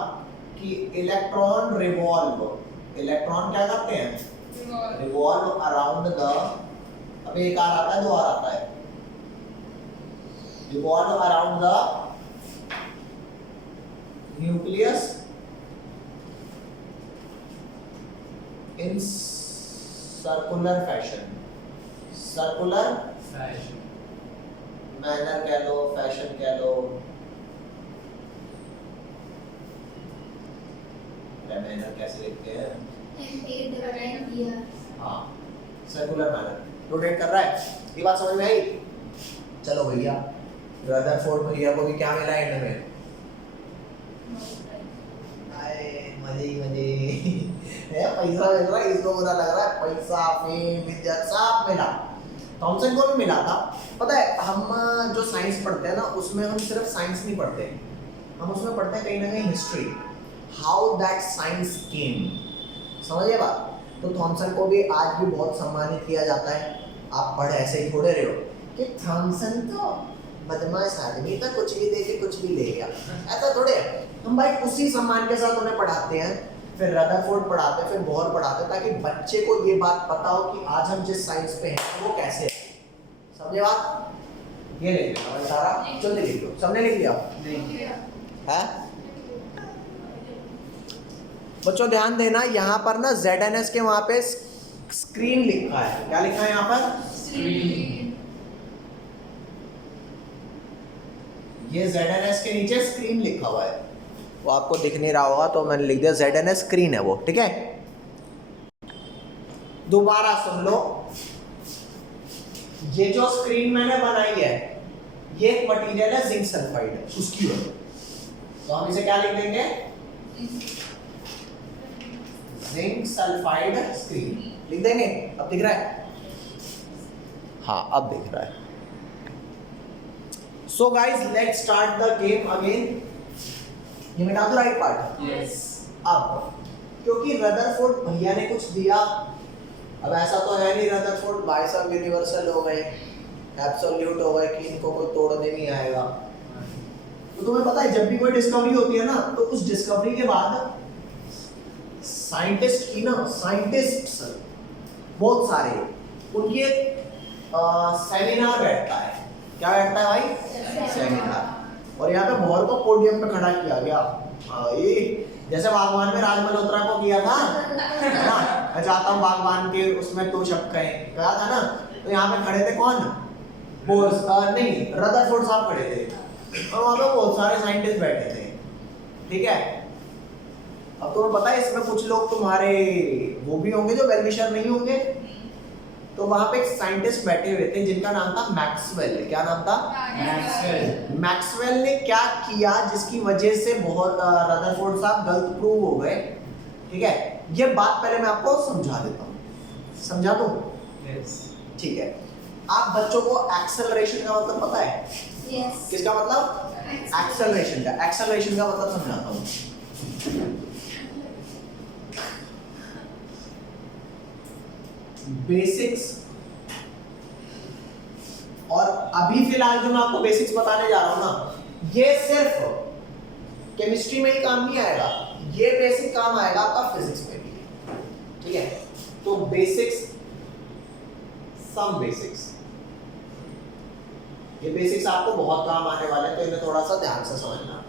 कि इलेक्ट्रॉन रिवॉल्व, इलेक्ट्रॉन क्या करते हैं? रिवॉल्व अराउंड द, अब एक आर आता है, दो आर आता है, revolve around the nucleus in circular fashion, circular Fashion. Manner कह लो, फैशन कह लो, मैनर कैसे लिखते हैं? हाँ, सर्कुलर मैनर रोटेट कर रहा है। ये बात समझ में आई? चलो भैया, रदरफोर्ड भैया को भी क्या मिला एंड में? आए मजे ही मजे है, पैसा मिल रहा है, इसको बुरा लग रहा है, पैसा फेम इज्जत सब मिला। थॉमसन को भी मिला था। पता है हम जो साइंस पढ़ते हैं ना, उसमें हम सिर्फ साइंस नहीं पढ़ते, हम उसमें पढ़ते हैं कहीं ना कहीं हिस्ट्री, हाउ दैट साइंस केम। समझिए बात? तो थॉमसन को भी आज भी बहुत सम्मानित किया जाता है। आप पढ़ ऐसे ही थोड़े रहे हो कि थॉमसन तो बदमाश आदमी था, कुछ भी दे के कुछ भी ले गया, ऐसा थोड़े है। हम भाई उसी सम्मान के साथ उन्हें पढ़ाते हैं, फिर रदरफोर्ड पढ़ाते हैं, फिर बोहर पढ़ाते हैं, ताकि बच्चे को ये बात पता हो कि आज हम जिस साइंस पे हैं वो कैसे है। समझे बात? ये लिख लिया सारा, जल्दी लिख लो। सबने लिख लिया है? बच्चों ध्यान देना, यहाँ पर ना ZNS के वहां पे स्क्रीन लिखा है। क्या लिखा है यहाँ पर? ये ZNS के नीचे स्क्रीन लिखा हुआ है, वो आपको दिख नहीं रहा होगा तो मैंने लिख दिया ZNS स्क्रीन है वो, ठीक है। दोबारा सुन लो, ये जो स्क्रीन मैंने बनाई है ये एक मटेरियल है जिंक सल्फाइड, उसकी वजह, तो हम इसे क्या लिख देंगे? जिंक सल्फाइड स्क्रीन लिख देंगे। अब दिख रहा है? हाँ अब दिख रहा है। So guys let's start the game again. ये मिटा दो राइट पार्ट। Yes. अब क्योंकि रदरफोर्ड भैया ने कुछ दिया, अब ऐसा तो है नहीं रदरफोर्ड भाई साहब यूनिवर्सल हो गए, एब्सोल्यूट हो गए कि इनको कोई तोड़ने नहीं आएगा। तो तुम्हें पता है जब भी कोई डिस्कवरी होती है ना, तो उस डिस्कवरी के बाद साइंटिस्ट की ना, साइंटिस्ट्स बहुत सारे, उनकी एक सेमिनार बैठता है। क्या बैठता है भाई? सेमिनार। और यहाँ पे बोहर को पोडियम पे खड़ा किया गया, ये जैसे बागवान में राज मल्होत्रा को किया था ना, मैं चाहता हूँ बागवान के उसमें तो छपके कहा था ना, तो यहाँ पे खड़े थे कौन? बोहर नहीं, रदरफोर्ड साहब खड़े थे, और वहाँ पे बहुत सारे साइंटिस्ट बैठे थे, ठीक है। अब तुम्हें पता है इसमें कुछ लोग तुम्हारे वो भी होंगे जो वेलविशर नहीं होंगे, तो वहां पे एक साइंटिस्ट बैठे हुए थे जिनका नाम था मैक्सवेल। क्या नाम था? Maxwell. मैक्सवेल ने क्या किया जिसकी वजह से बहुत रदरफोर्ड साहब गलत प्रूव हो गए, ठीक है। ये बात पहले मैं आपको समझा देता हूँ, समझा दूँ? Yes. ठीक है। आप बच्चों को एक्सेलरेशन का मतलब पता है? किसका मतलब? एक्सेलरेशन का। एक्सेलरेशन का मतलब समझाता हूँ। बेसिक्स, और अभी फिलहाल जो मैं आपको बेसिक्स बताने जा रहा हूं ना, ये सिर्फ केमिस्ट्री में ही काम नहीं आएगा, ये बेसिक काम आएगा आपका फिजिक्स में भी, ठीक है। तो बेसिक्स, सम बेसिक्स, ये बेसिक्स आपको बहुत काम आने वाले हैं, तो इन्हें थोड़ा सा ध्यान से समझना।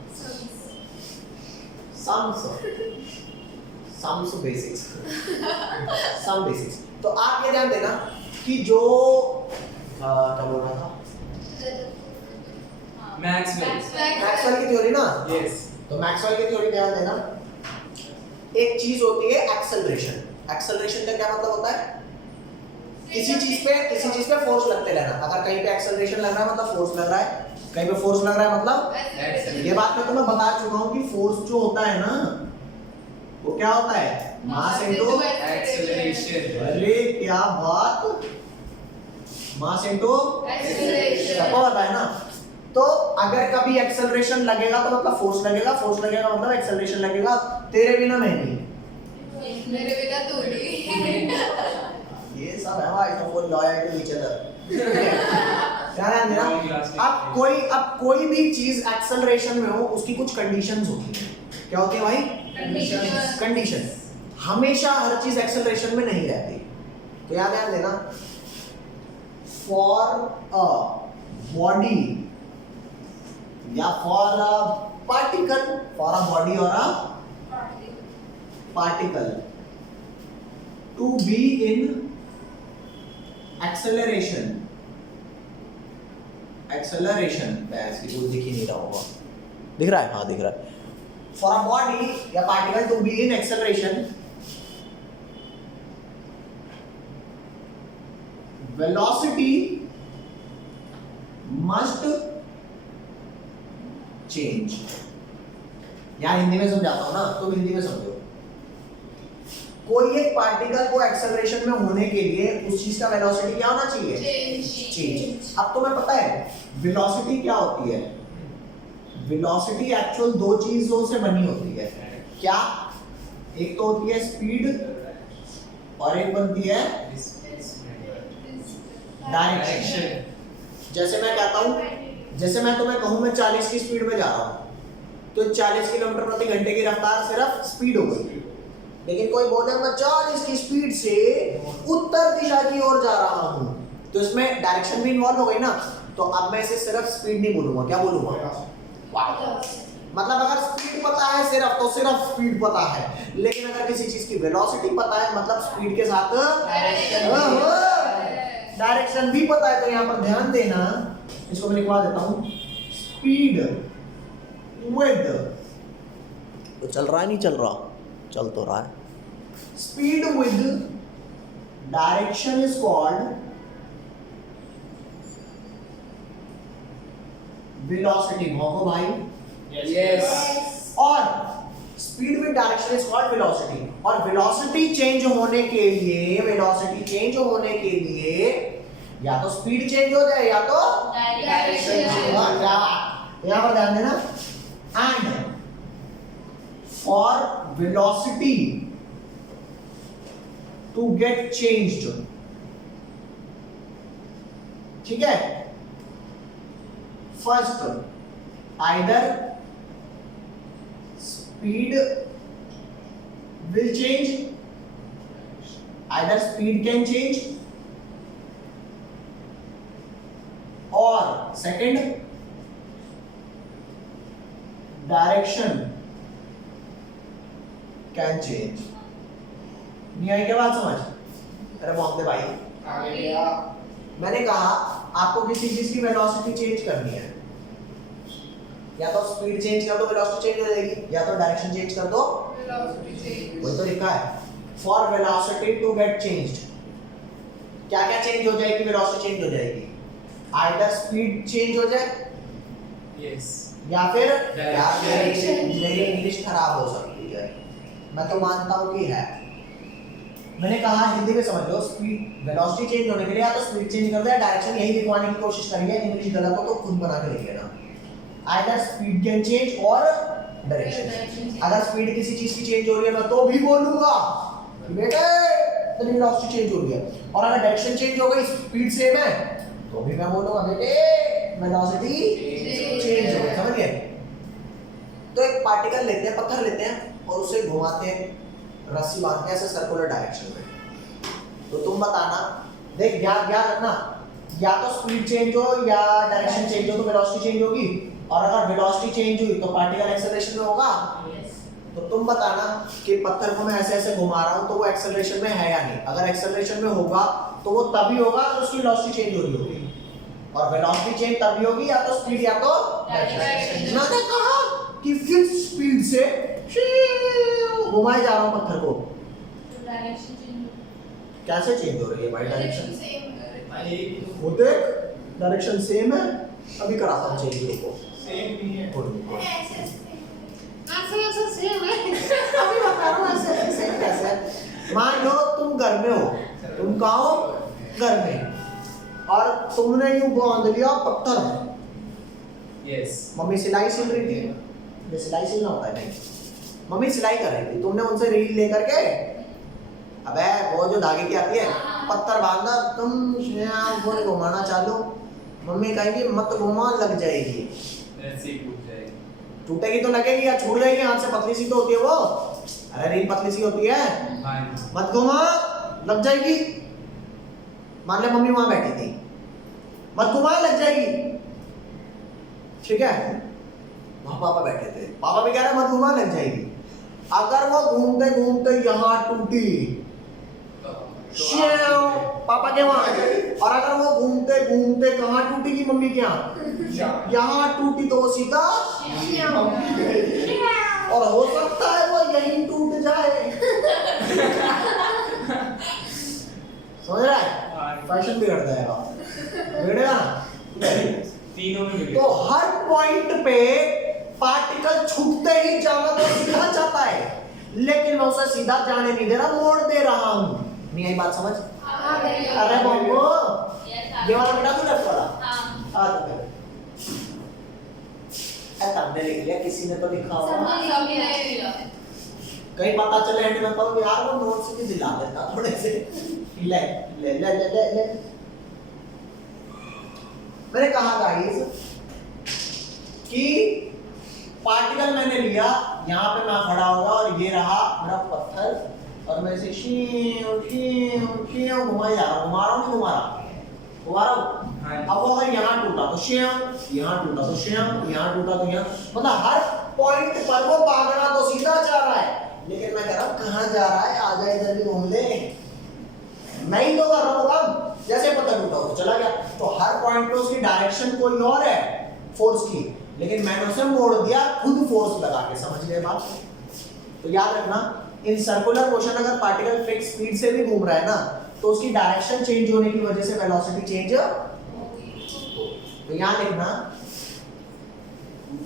Sums basics, some basics. तो आप ये ध्यान देना कि जो क्या बोल रहा था, Maxwell. मैक्सवेल की थ्योरी ना, Yes. तो मैक्सवेल की थ्योरी ध्यान देना। एक चीज होती है एक्सेलरेशन। एक्सेलरेशन का क्या मतलब होता है? किसी चीज पे फोर्स लगते रहना। अगर कहीं पे एक्सेलरेशन लग रहा है मतलब फोर्स लग रहा है, कहीं पे फोर्स लग रहा है मतलब, ये बात मैं तुम्हें बता चुका हूँ कि फोर्स जो होता है ना, वो क्या होता है? Mass into Acceleration. अरे क्या बात, मास इनटू सबको पता है ना। तो अगर कभी एक्सेलरेशन लगेगा तो मतलब फोर्स लगेगा, फोर्स लगेगा मतलब एक्सेलरेशन लगेगा। तेरे बिना मैं नहीं, मेरे बिना तू नहीं। ये सब है भाई, तो full loyal to each other. क्या ध्यान देना, अब कोई भी चीज एक्सेलरेशन में हो उसकी कुछ कंडीशंस होती हैं। क्या होती है भाई? कंडीशन। हमेशा हर चीज एक्सेलरेशन में नहीं रहती, तो याद ध्यान देना, फॉर अ बॉडी या for a particle, for a body और a particle, to be in acceleration, acceleration ऐसे कुछ दिख ही नहीं रहा होगा, दिख रहा है, हाँ दिख रहा है। फॉर अ बॉडी या particle to be in acceleration, velocity must change. यार हिंदी में समझाता हूं ना, तो हिंदी में समझो। कोई एक पार्टिकल को एक्सेलरेशन में होने के लिए उस चीज का वेलोसिटी क्या होना चाहिए? चेंज। अब तुम्हें पता है वेलोसिटी क्या होती है? वेलोसिटी एक्चुअल दो चीजों से बनी होती है। क्या? एक तो होती है स्पीड और एक बनती है डायरेक्शन। जैसे मैं कहता हूं, जैसे मैं तुम्हें कहूं मैं 40 की स्पीड में जा रहा हूं, तो 40 किलोमीटर प्रति घंटे की रफ्तार सिर्फ स्पीड हो गई। लेकिन कोई बोले मैं 40 की स्पीड से उत्तर दिशा की ओर जा रहा हूं, तो इसमें डायरेक्शन भी इन्वॉल्व हो गई ना। तो अब मैं इसे सिर्फ स्पीड नहीं बोलूंगा, क्या बोलूंगा? मतलब अगर स्पीड पता है सिर्फ, तो सिर्फ स्पीड पता है। लेकिन अगर किसी चीज की वेलोसिटी पता है, मतलब स्पीड के साथ डायरेक्शन भी पता है, तो यहाँ पर ध्यान देना, इसको मैं लिखवा देता हूं, स्पीड विद, तो चल रहा है नहीं चल रहा? चल तो रहा है। Speed with direction is called velocity. भौंको भाई। Yes. और speed with direction is called velocity. और वेलोसिटी चेंज होने के लिए, वेलोसिटी चेंज होने के लिए या तो स्पीड चेंज हो जाए या तो डायरेक्शन। यहाँ पर ध्यान देना। And for velocity to get changed, ठीक है, first either speed will change, either speed can change, or second direction can change। नहीं आई क्या बात समझ? अरे मोहम्मद भाई, आगे गया। मैंने कहा आपको किसी चीज की वेलोसिटी चेंज करनी है, या तो स्पीड चेंज कर दो वेलोसिटी चेंज हो जाएगी, या तो डायरेक्शन चेंज कर दो, वही तो लिखा है। For velocity to get changed, क्या क्या चेंज हो जाएगी? वेलोसिटी चेंज हो जाएगी, आइदर स्पीड चेंज हो जाए Yes. या फिर Direction। मेरी इंग्लिश खराब हो सकती है, मैं तो मानता हूँ कि है। मैंने कहा हिंदी में समझ लो, स्पीड वेलोसिटी चेंज होने के लिए या तो स्पीड चेंज कर दो या डायरेक्शन, यही लिखवाने की कोशिश करिए। इंग्लिश गलत हो तो खुद बना के लिख लेना। आइदर स्पीड कैन चेंज और डायरेक्शन। अगर स्पीड किसी चीज की चेंज हो रही है मैं तो भी बोलूंगा कि बेटे तेरी वेलोसिटी चेंज हो रही है, और अगर डायरेक्शन चेंज हो गई, स्पीड सेम है, तो भी मैं बोलूंगा बेटे वेलोसिटी चेंज हो गई। समझ गए? तो एक पार्टिकल लेते हैं, पत्थर लेते हैं और उसे घुमाते हैं, रस्सी बांधते हैं ऐसे सर्कुलर डायरेक्शन में। तो तुम बताना, देख याद रखना, या तो स्पीड चेंज हो या डायरेक्शन चेंज हो तो वेलोसिटी चेंज होगी, और अगर वेलोसिटी चेंज हुई तो पार्टिकल एक्सेलरेशन में होगा। तो तुम बताना कि पत्थर को मैं ऐसे ऐसे घुमा रहा हूं तो वो एक्सेलरेशन में है या नहीं। अगर एक्सेलरेशन में होगा तो वो तभी होगा तो उसकी वेलोसिटी चेंज हो रही होगी, और वेलोसिटी चेंज तभी होगी या तो स्पीड या तो डायरेक्शन। मैंने कहा कि फिक्स स्पीड से घुमाए जा रहा हूं पत्थर को, कैसे चेंज हो रही है भाई डायरेक्शन? वो देख डायरेक्शन सेम है, अभी कराता हूं चेंज को। Same नहीं है। ऐसे सेम है, अभी बता रहा हूं ऐसे सेम कैसे है। मान लो तुम घर में हो, तुम कहाँ हो? घर में, और तुमने यूं बांध लिया पत्थर। Yes. मम्मी सिलाई सिल रही थी, ये सिलाई सिलना होता है नहीं, मम्मी सिलाई कर रही थी, तुमने उनसे रील लेकर के, अबे वो जो धागे की आती है, पत्थर बांधा, तुम वो घुमाना चालू, मम्मी कहेगी मत घुमा लग जाएगी। ऐसे ही टूट जाएगी। टूटेगी तो लगेगी या छूट जाएगी, हाथ से पतली सी तो होती है वो, अरे रील पतली सी होती है, हाँ। मत घुमा लग जाएगी। मान ले मम्मी वहां बैठी थी, मत घुमा लग जाएगी, ठीक है? वहां पापा बैठे थे, पापा भी कह रहे मत घुमा लग जाएगी। अगर वो घूमते घूमते यहाँ टूटी श्याओ पापा के वहां, और अगर वो घूमते घूमते कहाँ टूटी की मम्मी के यहाँ, यहाँ टूटी तो वो सीधा, और हो सकता है वो यहीं टूट जाए। समझ रहा है? फैशन बिगड़ जाएगा, बिगड़ेगा ना? तीनों में मिले। तो हर पॉइंट पे पार्टिकल छूटते ही जाना तो सीधा जाता है, लेकिन मैं उसे सीधा जाने नहीं दे रहा, मोड़ दे रहा हूं। नहीं आई बात समझ? अरे बम्बो, ये वाला बेटा तू लेफ्ट वाला, आ तो फिर ऐसा हमने लिख लिया, किसी ने तो लिखा होगा, कहीं पता चले एंड में कहूँ यार वो नोट्स भी दिला देता थोड़े से। ले ले ले ले ले ले मैंने कहा गाइस कि पार्टिकल मैंने लिया, यहाँ पे मैं खड़ा होगा और ये रहा मेरा पत्थर, और मैं इसे घुमा जा रहा हूँ, घुमा रहा हूँ, नहीं घुमा रहा हूँ। अब वो अगर यहाँ टूटा तो श्याम, यहाँ टूटा तो श्याम, यहाँ टूटा तो यहाँ, मतलब हर पॉइंट पर वो भागना तो सीधा जा रहा है, लेकिन मैं कह रहा हूँ कहाँ जा रहा है, आजा इधर भी घूम ले। मैं ही तो कर रहा हूँ काम, जैसे पता टूटा तो चला गया। तो हर पॉइंट पे उसकी डायरेक्शन कोई और है फोर्स की, लेकिन मैंने उसे मोड़ दिया खुद फोर्स लगा के। समझ गए बात? तो याद रखना, इन सर्कुलर मोशन अगर पार्टिकल फिक्स स्पीड से भी घूम रहा है ना, तो उसकी डायरेक्शन चेंज होने की वजह से वेलोसिटी चेंज। तो याद रखना,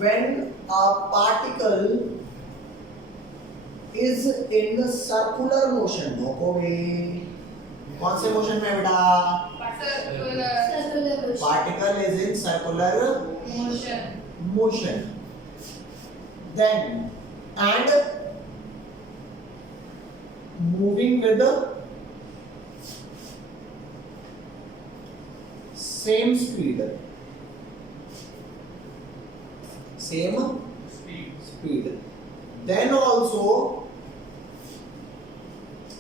when a particle is in circular motion, देखोगे कौन से मोशन में बेटा? Particle is in circular motion, then and moving with the same speed, then also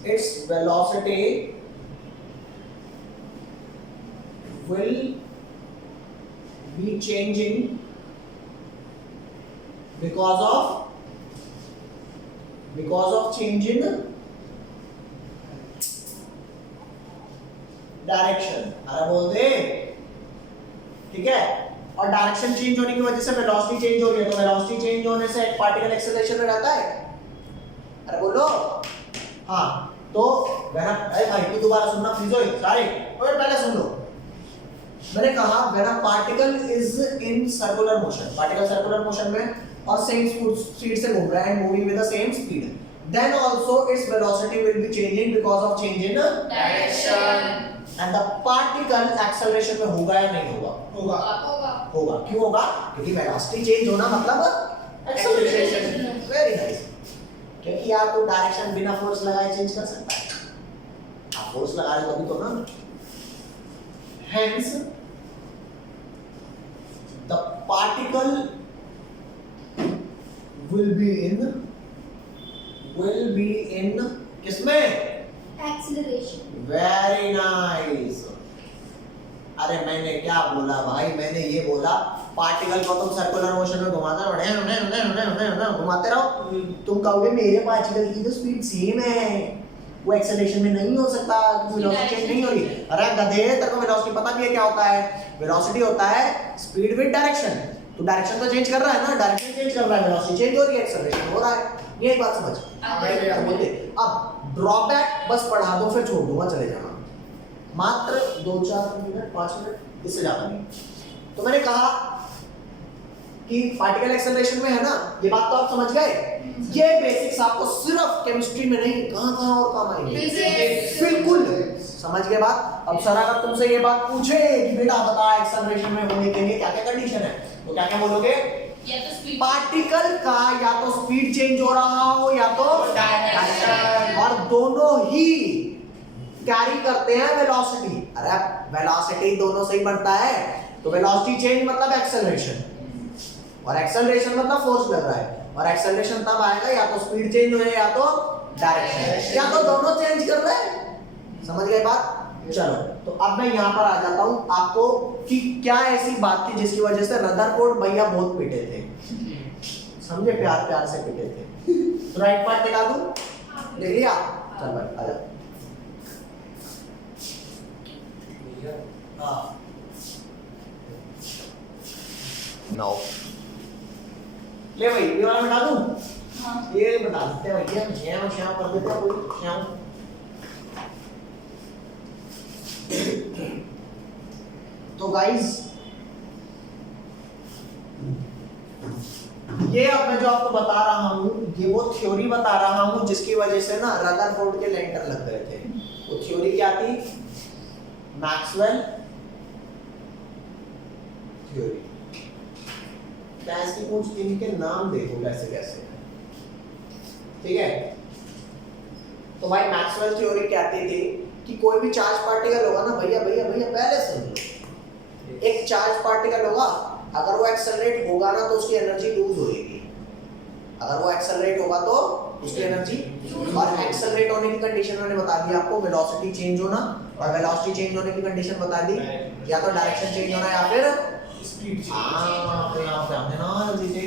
its velocity will be changing because of change in direction. अरे बोल दे, ठीक है? और डायरेक्शन चेंज होने की वजह से वेलोसिटी चेंज हो रही है, तो वेलोसिटी चेंज होने से एक पार्टिकल एक्सेलरेशन में रहता है। अरे बोलो, हाँ। तो अरे भाई तू दोबारा सुनना प्लीज, ओए सारे ओए पहले सुन लो। मैंने कहा when a particle is in circular motion, particle circular motion में और सेम स्पीड से घूम रहा है and moving with the same speed, then also its velocity will be changing because of change in direction, and the particle acceleration में होगा या नहीं होगा? होगा। क्यों होगा? क्योंकि वेलोसिटी चेंज होना मतलब एक्सेलरेशन। Very nice. क्योंकि यार तू डायरेक्शन बिना फोर्स लगाए चेंज कर सकता है, आप फोर्स लगा रहे तभी तो ना। Hence the particle will be in किसमें? एक्सेलरेशन। Very nice. अरे मैंने क्या बोला भाई? मैंने ये बोला पार्टिकल को तुम सर्कुलर मोशन में घुमाते रहो, तुम कहोगे मेरे पार्टिकल की तो स्पीड सेम है, वो एक्सेलरेशन में नहीं हो सकता, वेलोसिटी चेंज नहीं हो रही। अरे गधे, तेरे को वेलोसिटी पता भी है क्या होता है? वेलोसिटी होता है स्पीड विद डायरेक्शन। तो डायरेक्शन तो चेंज कर रहा है ना, डायरेक्शन चेंज कर रहा है, वेलोसिटी चेंज हो रही है, एक्सेलरेशन हो रहा है। ये एक बात समझ। अब ड्रॉबैक बस पढ़ा दो फिर छोड़ दूंगा, चले जाना। मात्र 2-4 मिनट 5 मिनट, इससे ज्यादा नहीं। तो मैंने कहा कि पार्टिकल एक्सेलरेशन में है ना, ये बात तो आप समझ गए। ये बेसिक्स आपको सिर्फ केमिस्ट्री में नहीं, कहां और काम आएंगे। बिल्कुल समझ गए बात। अब सर अगर तुमसे ये बात पूछे कि बेटा बता एक्सेलरेशन में होने के लिए क्या क्या कंडीशन है, तो क्या क्या बोलोगे? पार्टिकल का या तो स्पीड चेंज हो रहा हो या तो डायरेक्शन, और दोनों ही कैरी करते हैं वेलोसिटी। अरे वेलोसिटी दोनों से ही बढ़ता है, तो वेलोसिटी चेंज मतलब एक्सेलरेशन, और एक्सेलरेशन मतलब फोर्स लग रहा है, और एक्सेलरेशन तब आएगा या तो स्पीड चेंज हो रही है या तो डायरेक्शन, या तो दोनों चेंज कर रहे हैं। समझ गए बात? चलो, तो अब मैं यहाँ पर आ जाता हूँ आपको कि क्या ऐसी बात थी जिसकी वजह से रदरफोर्ड भैया बहुत पिटे थे। समझे? प्यार प्यार से पिटे थे। तो राइट पार्ट दिखा दूं? देख लिया? चल भाई आ जा। हाँ नो ले भाई ये वाला बता दूं हाँ ये बता देते हैं भैया श्याम श्याम कर देते हैं कोई श्याम तो गाइस ये अब मैं जो आपको बता रहा हूँ ये वो थ्योरी बता रहा हूँ जिसकी वजह से ना रदरफोर्ड के लेंटर लग गए थे। वो थ्योरी क्या थी? Maxwell theory. क्या इसकी कुछ इनके नाम देखो कैसे कैसे, ठीक है। तो भाई मैक्सवेल थ्योरी कहती थी कि कोई भी चार्ज पार्टिकल होगा ना, भैया भैया भैया पहले सुन लो, एक चार्ज पार्टिकल होगा, अगर वो एक्सेलरेट होगा ना तो उसकी एनर्जी लूज होगी। अगर वो एक्सेलरेट होगा तो उसकी एनर्जी, और एक्सेलरेट होने की कंडीशन मैंने बता दी आपको, वेलोसिटी चेंज होना, और वेलोसिटी चेंज होने की कंडीशन बता दी, या तो डायरेक्शन चेंज होना या फिर स्पीड हाँ तो यहाँ पे हमने ना जैसे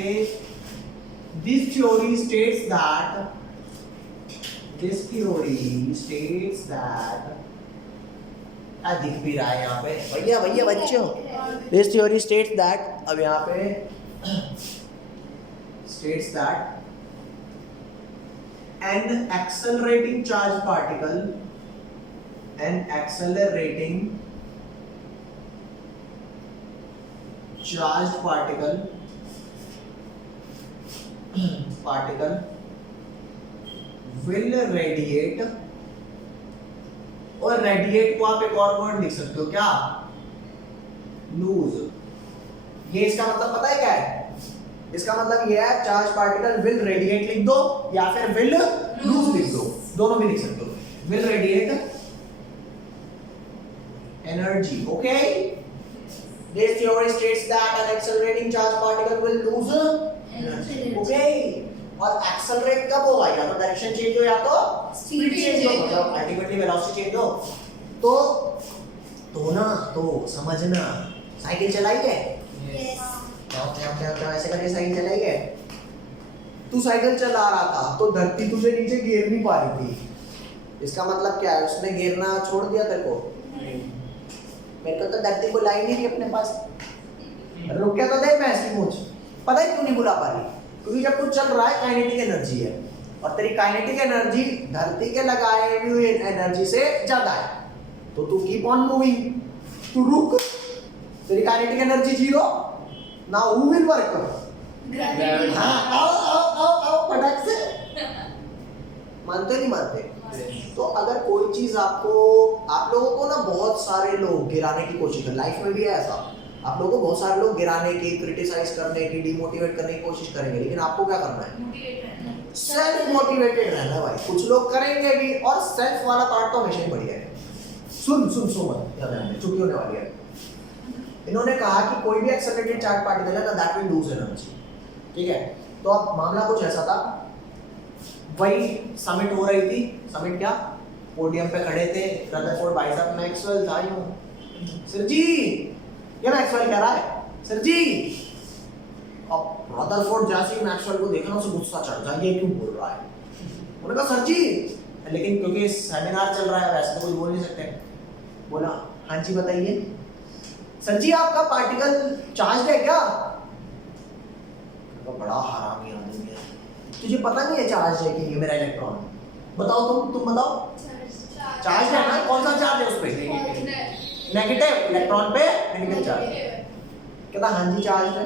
this theory states that दिख भी रहा है यहाँ पे भैया भैया बच्चों, this theory states that, अब यहाँ पे states that an accelerating charge particle will radiate, और रेडिएट को आप एक और वर्ड लिख सकते हो क्या? लूज। ये इसका मतलब पता है क्या है? इसका मतलब ये है चार्ज पार्टिकल विल रेडिएट लिख दो या फिर विल लूज लिख दो, दोनों भी लिख सकते हो। Will radiate energy, okay. This theory states that an accelerating charge particle will lose energy, okay। और एक्सेलरेट कब होगा? या तो डायरेक्शन चेंज हो या तो स्पीड चेंज हो, मतलब अल्टीमेटली वेलोसिटी चेंज हो। तो ना तो समझना, साइकिल चलाई है क्या ऐसे करके साइकिल चलाई है? तू साइकिल चला रहा था तो धरती तुझे नीचे गिर नहीं पा रही थी, इसका मतलब क्या है? उसने गिरना छोड़ दिया तेरे को? मेरे को तो धरती बुला ही नहीं रही अपने पास, रुक के तो दे मैं ऐसी मूंछ। पता है क्यों नहीं बुला पा रही? क्योंकि जब तू चल रहा है काइनेटिक एनर्जी है, और तेरी काइनेटिक एनर्जी धरती के लगाए हुए एनर्जी से ज्यादा है, तो तू कीप ऑन मूविंग, तू रुक, तेरी kinetic energy zero, now who will work? हाँ आओ फटाक से, मानते नहीं मानते? तो अगर कोई चीज आपको, आप लोगों को ना बहुत सारे लोग गिराने की कोशिश कर, लाइफ में भी है ऐसा, आप लोगों को बहुत सारे लोग गिराने की, क्रिटिसाइज करने की, डिमोटिवेट करने की कोशिश करेंगे, लेकिन आपको क्या करना है? सेल्फ मोटिवेटेड रहना है भाई। कुछ लोग करेंगे भी, और सेल्फ वाला पार्ट तो हमेशा ही बढ़िया है। सुन मत, छुट्टी होने वाली है। इन्होंने कहा कि कोई भी एक्सेलरेटेड चार्ज पार्टिकल है ना, दैट विल लूज एनर्जी, ठीक है। तो अब मामला कुछ ऐसा था, वही समिट हो रही थी। समिट क्या, पोडियम पे खड़े थे रदरफोर्ड भाई साहब, मैक्सवेल था यूं, सर जी ये मैक्सवेल कह रहा है, सर जी। अब रदरफोर्ड जैसे मैक्सवेल को देखा ना, उसे गुस्सा चढ़ जाए, ये क्यों बोल रहा है? उन्होंने कहा सर जी, लेकिन क्योंकि सेमिनार चल रहा है वैसे तो कुछ बोल नहीं सकते। बोला हाँ जी बताइए। सर जी आपका पार्टिकल चार्ज है क्या? बड़ा हरामी आदमी है, तुझे पता नहीं है चार्ज है कि ये मेरा इलेक्ट्रॉन? बताओ तुम बताओ। चार्ज है ना, कौन सा चार्ज है उस पे? नेगेटिव, इलेक्ट्रॉन पे नेगेटिव चार्ज। कहता हाँ जी चार्ज है।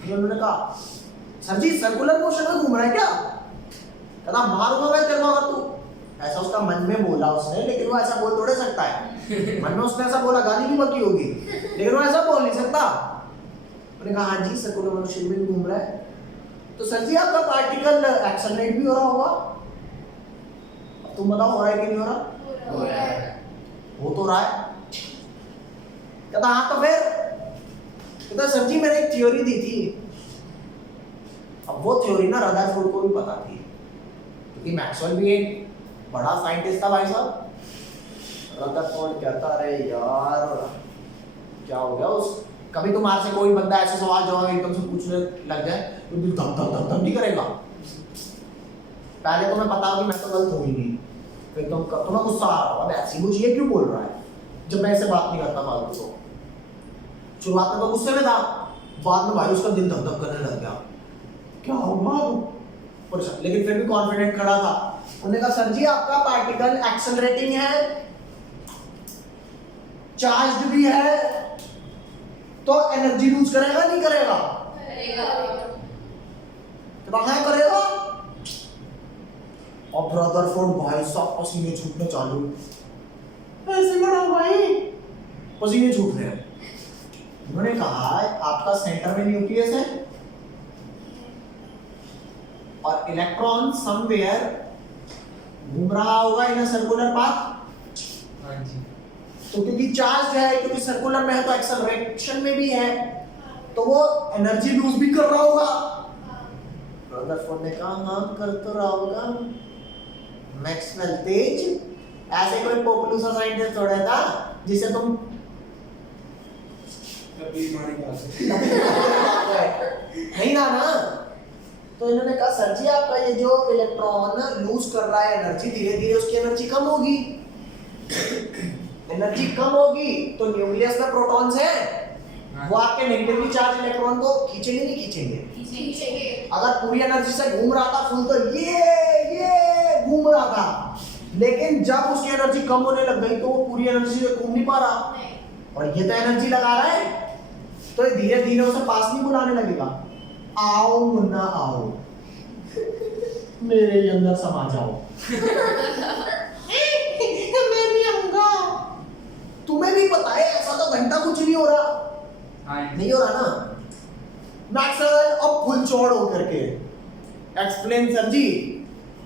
फिर उन्होंने कहा सर जी सर्कुलर मोशन में घूम रहा है क्या? कहता मारूंगा मैं तेरे को अगर तू। ऐसा उसका मन में बोला उसने, लेकिन वो ऐसा बोल थोड़े सकता है। मन में उसने ऐसा बोला, गाली भी बकी होगी, लेकिन वो ऐसा बोल नहीं सकता। उन्होंने कहा हाँ जी सर्कुलर मोशन में घूम रहा है। तो सर जी आपका पार्टिकल एक्सेलरेट भी हो रहा होगा, तुम बताओ हो रहा है कि नहीं हो रहा? हो रहा है। हो तो रहा है। कहता हाँ तो फिर? कहता सर जी मैंने एक थ्योरी दी थी। अब वो थ्योरी ना रदरफोर्ड को भी पता थी, क्योंकि मैक्सवेल भी एक बड़ा साइंटिस्ट था भाई साहब। रदरफोर्ड कहता अरे यार क्या हो गया उस, कभी तुम्हारे से कोई बंदा ऐसे सवाल जवाब एकदम से पूछने लग जाए तो दिल धम धम धम धम नहीं करेगा? पहले तो मैं पता कि मैं तो गलत हूँ ही नहीं, फिर तुम्हें गुस्सा आ रहा होगा, ऐसी मुझे ये क्यों बोल रहा है? जब मैं ऐसे बात नहीं करता फालतू तो शुरुआत में मैं गुस्से में था, बाद में भाई उसका दिल धक धक करने लग गया, क्या हुआ परेशान, लेकिन फिर भी कॉन्फिडेंट खड़ा था। उन्होंने कहा सर जी आपका पार्टिकल एक्सेलरेटिंग है, चार्ज्ड भी है, तो एनर्जी लूज करेगा नहीं करेगा? कहाँ करेगा? और रदरफोर्ड भाई साहब पसीने छूटने चालू, ऐसे बड़ा भाई पसीने छूट रहे हैं। उन्होंने कहा आपका सेंटर में न्यूक्लियस है और इलेक्ट्रॉन समवेयर घूम रहा होगा इन अ सर्कुलर पाथ। हाँ जी। तो क्योंकि चार्ज है, क्योंकि सर्कुलर में है तो एक्सेलरेशन में भी है, तो वो एनर्जी लूज भी कर रहा होगा। रदरफोर्ड ने कहा हाँ कर तो रहा होगा। मैक्सवेल तेज ऐसे कोई पोपलू सा साइंटिस्ट थोड़ा था जिसे तुम नहीं ना। तो इन्होंने कहा सर जी आपका ये जो इलेक्ट्रॉन लूज कर रहा है एनर्जी, धीरे धीरे उसकी एनर्जी कम होगी, एनर्जी कम होगी तो न्यूक्लियस में प्रोटॉन्स हैं, वो आपके नेगेटिवली चार्ज इलेक्ट्रॉन को खींचेंगे नहीं खींचेंगे? अगर पूरी एनर्जी से घूम रहा था फुल तो ये घूम रहा था, लेकिन जब उसकी एनर्जी कम होने लग गई तो वो पूरी एनर्जी से घूम नहीं पा रहा, और ये तो एनर्जी लगा रहा है, तो धीरे धीरे उसे पास नहीं बुलाने लगेगा, आओ मुन्ना आओ मेरे अंदर समा जाओ मैं भी आऊंगा। तुम्हें भी पता है ऐसा तो घंटा कुछ नहीं हो रहा। हाँ नहीं हो रहा ना। मैक्सवेल अब फुल चौड़ होकर के एक्सप्लेन सर जी,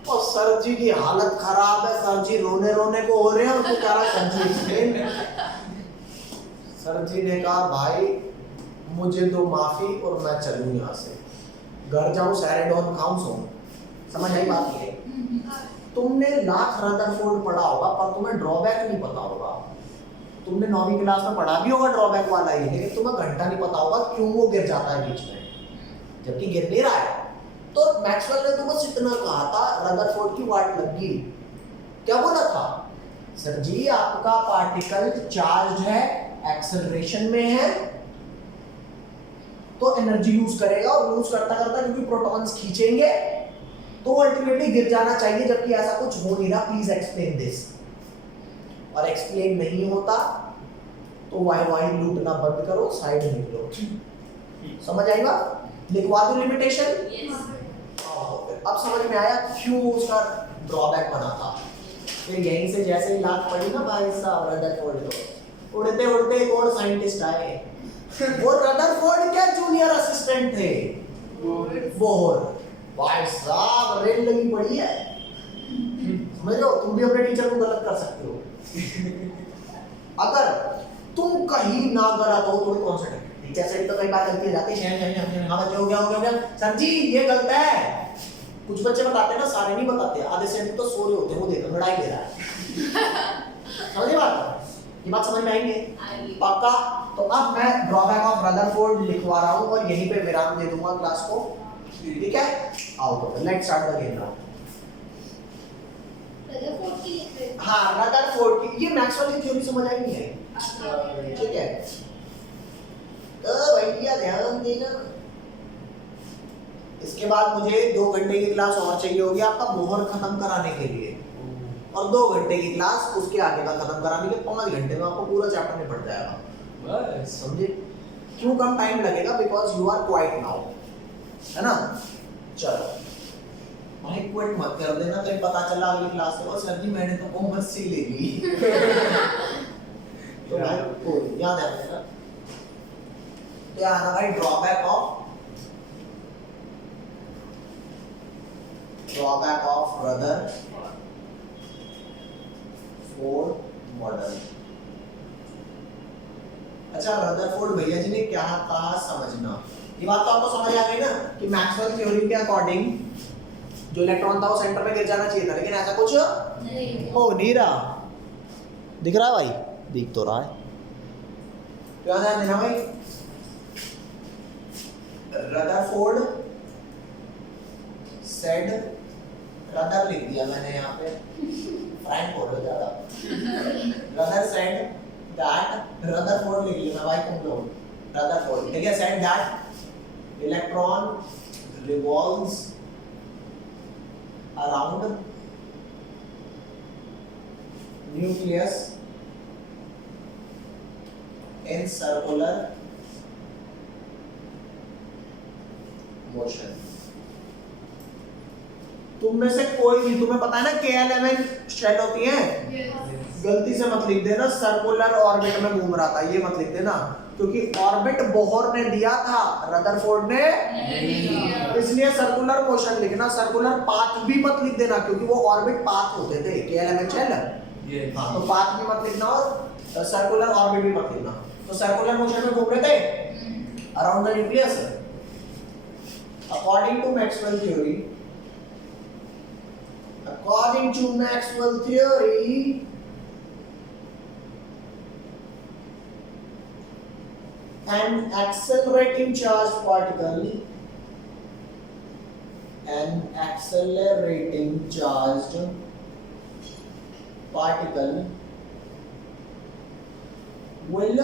और सर जी की हालत खराब है, सर जी रोने रोने को हो रहे हैं, उनको कह रहा सर जी एक्सप्लेन। सर जी ने कहा भाई मुझे दो माफी और मैं चलूं यहाँ से, घर जाऊं सैरेडोन खाऊं सो। समझ आई बात? ये तुमने लाख रदरफोर्ड पढ़ा होगा पर तुम्हें ड्रॉबैक नहीं पता होगा। तुमने 9वीं क्लास में पढ़ा भी होगा ड्रॉबैक वाला ही, लेकिन तुम्हें घंटा नहीं पता होगा क्यों वो गिर जाता है बीच में, जबकि गिर नहीं रहा है। तो मैक्सवेल ने तो बस इतना कहा था, रदरफोर्ड की वाट लग गई। क्या बोला था? सर जी आपका पार्टिकल चार्ज है, एक्सेलरेशन में है, तो एनर्जी लूज करेगा, और लूज करता करता क्योंकि प्रोटॉन्स खींचेंगे तो अल्टीमेटली गिर जाना चाहिए, जबकि ऐसा कुछ हो नहीं रहा। Please explain this. और एक्सप्लेन नहीं होता तो वाई लूटना बंद करो, साइड निकलो। समझ आएगा? लिखवा दो लिमिटेशन। अब समझ में आया क्यों उसका ड्रॉबैक बना था। फिर यहीं से जैसे ही लात पड़ी ना भाई साहब रदरफोर्ड को, उड़ते उड़ते एक और साइंटिस्ट आए। वो रदरफोर्ड के जूनियर असिस्टेंट थे, बोहर। भाई साहब रेल लगी पड़ी है, समझ लो। तुम भी अपने टीचर को गलत कर सकते हो अगर तुम कहीं ना गलत हो तो कौन सा टीचर से भी तो कई बार गलती हो जाती है। हाँ बच्चे हो गया सर जी ये गलत है। कुछ बच्चे बताते हैं ना, सारे नहीं बताते, आधे से तो सो रहे होते हैं, वो देखो लड़ाई ले रहा है। समझिए बात? ये बात समझ में आएंगे पक्का? तो अब मैं ड्रॉबैक ऑफ रदरफोर्ड लिखवा रहा हूँ और यहीं पे विराम दे दूंगा क्लास को, ठीक है? आओ तो let's start the game now. हाँ रदरफोर्ड की, ये मैक्सवेल की थ्योरी समझ आई नहीं आई? ठीक है तो भैया ध्यान देना। इसके बाद मुझे 2 घंटे की क्लास और चाहिए होगी आपका बोहर खत्म कराने के लिए, और 2 घंटे की क्लास उसके आगे का खत्म कराने के। 5 घंटे में आपको पूरा चैप्टर में पढ़ जाएगा बस। समझे क्यों कम टाइम लगेगा? Because you are quite now, है ना? चलो भाई क्विट मत कर देना, कहीं पता चला अगली क्लास में सर जी मैंने तो कॉमर्स से ले ली तो भाई को याद है मेरा क्या आना भाई? Drawback of Rutherford model. अच्छा रदरफोर्ड भैया जी ने क्या कहा समझना। ये बात तो आपको समझ आ गई ना कि मैक्सवेल थ्योरी के अकॉर्डिंग जो इलेक्ट्रॉन था वो सेंटर में गिर जाना चाहिए था, लेकिन ऐसा कुछ हो नहीं रहा। दिख रहा है भाई? दिख तो रहा है। क्या ध्यान देना भाई? रदरफोर्ड सेड, रदर लिख दिया मैंने यहाँ पे, फ्रैंक बोल रहा ज्यादा। रदर सेड that Rutherford लिख लेना भाई तुम लोग, Rutherford, ठीक है, said that electron revolves around nucleus in circular motion. तुम में से कोई भी, तुम्हें पता है ना KL11 शेल होती है, गलती से मत लिख देना सर्कुलर ऑर्बिट में घूम रहा था, ये मत लिख देना, क्योंकि ऑर्बिट बोहर ने दिया था, रदरफोर्ड ने इसलिए सर्कुलर मोशन लिखना, सर्कुलर पाथ भी मत लिख देना, क्योंकि वो ऑर्बिट पाथ होते थे KL11 शेल, हाँ, तो पाथ भी मत लिखना और सर्कुलर ऑर्बिट भी मत लिखना। तो सर्कुलर मोशन में घूम रहे थे around the nucleus. According to Maxwell theory, according to Maxwell theory, an accelerating charged particle will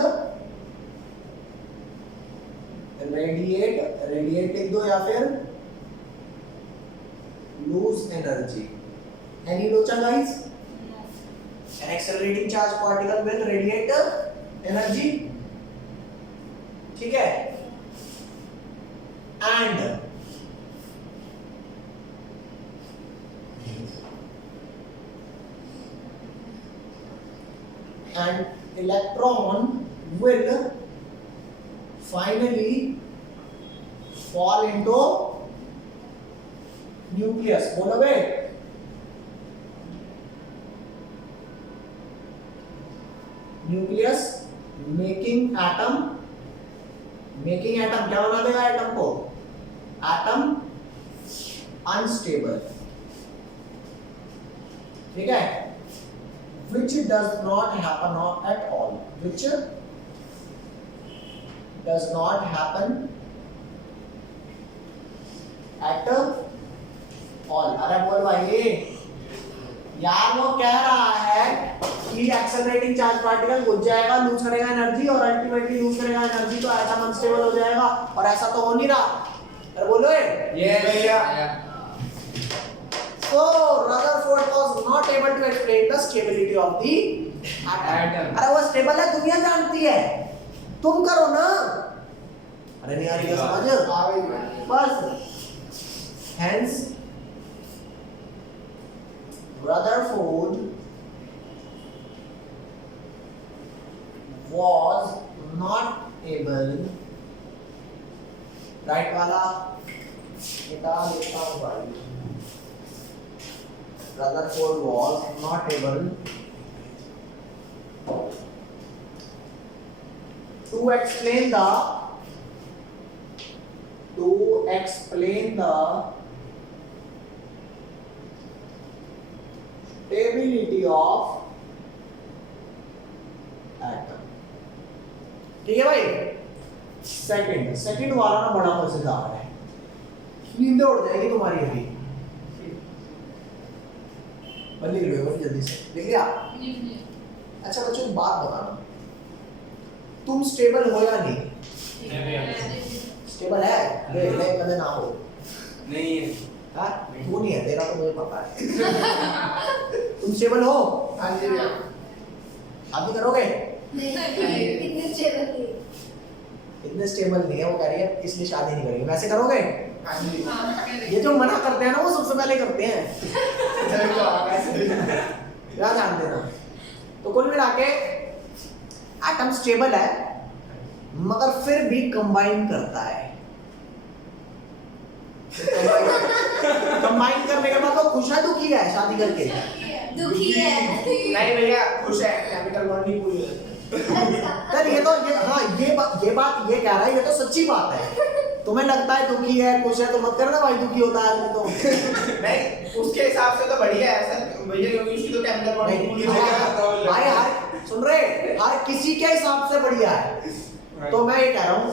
radiate लिख दो या फिर lose energy. Any locha guys? An accelerating charge particle will radiate energy. ठीक है? And electron will finally fall into nucleus. बोलो बे, nucleus making atom क्या बना देगा एटम को? एटम अनस्टेबल, ठीक है, which does not happen at all, which does not happen at all. अरे बोल भाई यार, वो कह रहा है कि एक्सेलरेटिंग चार्ज पार्टिकल घुस जाएगा, लूज करेगा एनर्जी और अल्टीमेटली लूज करेगा एनर्जी, तो एटम अनस्टेबल हो जाएगा, और ऐसा तो हो नहीं रहा। अरे बोलो यस भैया। So Rutherford was not able to explain the stability of the atom. अरे वो स्टेबल है, दुनिया जानती है, तुम करो ना। अरे नहीं आ रही क्या समझ? बस hence Rutherford was not able, right वाला निकाल लेता हूँ भाई, Rutherford was not able to explain the stability of atom. ठीक है भाई? सेकंड वाला ना बड़ा मजेदार है, नींद उड़ जाएगी तुम्हारी अभी। लिख लो जल्दी से, लिख लिया? अच्छा बच्चों, बात बताना, तुम स्टेबल हो या नहीं? स्टेबल है? ले कदे ना हो। नहीं है। हाँ? तू नहीं है, तेरा तो मुझे पता है। तुम स्टेबल हो? हाँ जी। शादी करोगे? इतने स्टेबल नहीं। इतने स्टेबल नहीं है, वो कह रही है इसलिए शादी नहीं करेंगे। वैसे करोगे? हाँ जी। ये जो मना करते हैं ना, वो सबसे पहले करते हैं। क्या जान देना। तो कुल मिला के एटम स्टेबल है, मगर फिर भी कंबाइन करता है। कंबाइन करने के बाद वो खुश है दुखी है शादी करके? दुखी है। नहीं भैया, खुश है, केमिकल बॉन्डिंग पूरी है। यार ये बात ये कह रहा है, ये तो सच्ची बात है। तुम्हें लगता है दुखी है खुश है, तो मत करना भाई, दुखी होता है आदमी तो। नहीं, उसके हिसाब से तो बढ़िया है सर भैया, क्योंकि उसकी तो केमिकल बॉन्डिंग पूरी है। भाई हर सुन रहे, हर किसी के हिसाब से बढ़िया है। तो मैं ये कह रहा हूँ,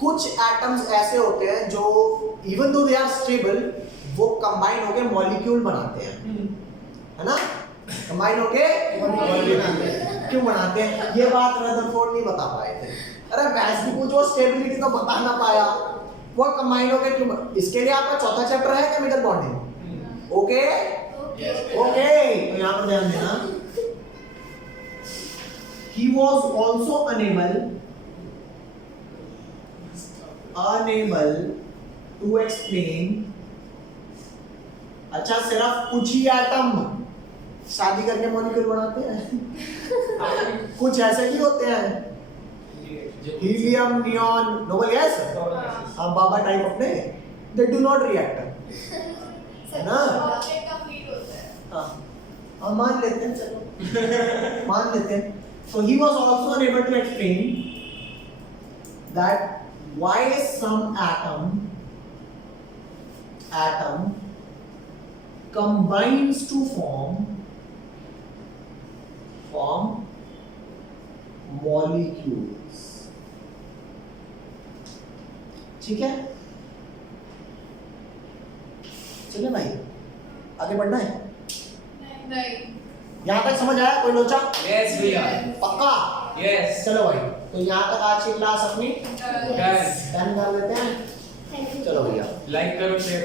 कुछ एटम्स ऐसे होते हैं जो even though they are stable, वो कंबाइन होकर मॉलिक्यूल बनाते हैं, है ना? कंबाइन होके क्यों बनाते हैं? ये बात रदरफोर्ड नहीं बता पाए थे। अरे वैसे भी वो स्टेबिलिटी तो बता ना पाया, वो कंबाइन होके क्यों? इसके लिए आपका चौथा चैप्टर है केमिकल बॉन्डिंग। ओके ओके, तो यहाँ पर ध्यान देना। He was also unable to explain। अच्छा, सिर्फ कुछ ही एटम शादी करके मॉलिक्यूल बनाते हैं। कुछ ऐसे भी होते हैं, हीलियम, नियॉन, नोबल गैस, हम बाबा टाइप अपने, दे डू नॉट रिएक्ट, है ना? हाँ, हम मान लेते हैं, चलो मान लेते हैं। So he was also unable to explain that why some atom combines to form molecules। ठीक है, चलिए भाई आगे बढ़ना है। यहाँ तक समझ आया? कोई लोचा? यस भैया। पक्का? यस। चलो भाई, तो यहाँ तक आज की क्लास अपनी डन। डन कर लेते हैं। चलो भैया, लाइक करो, शेयर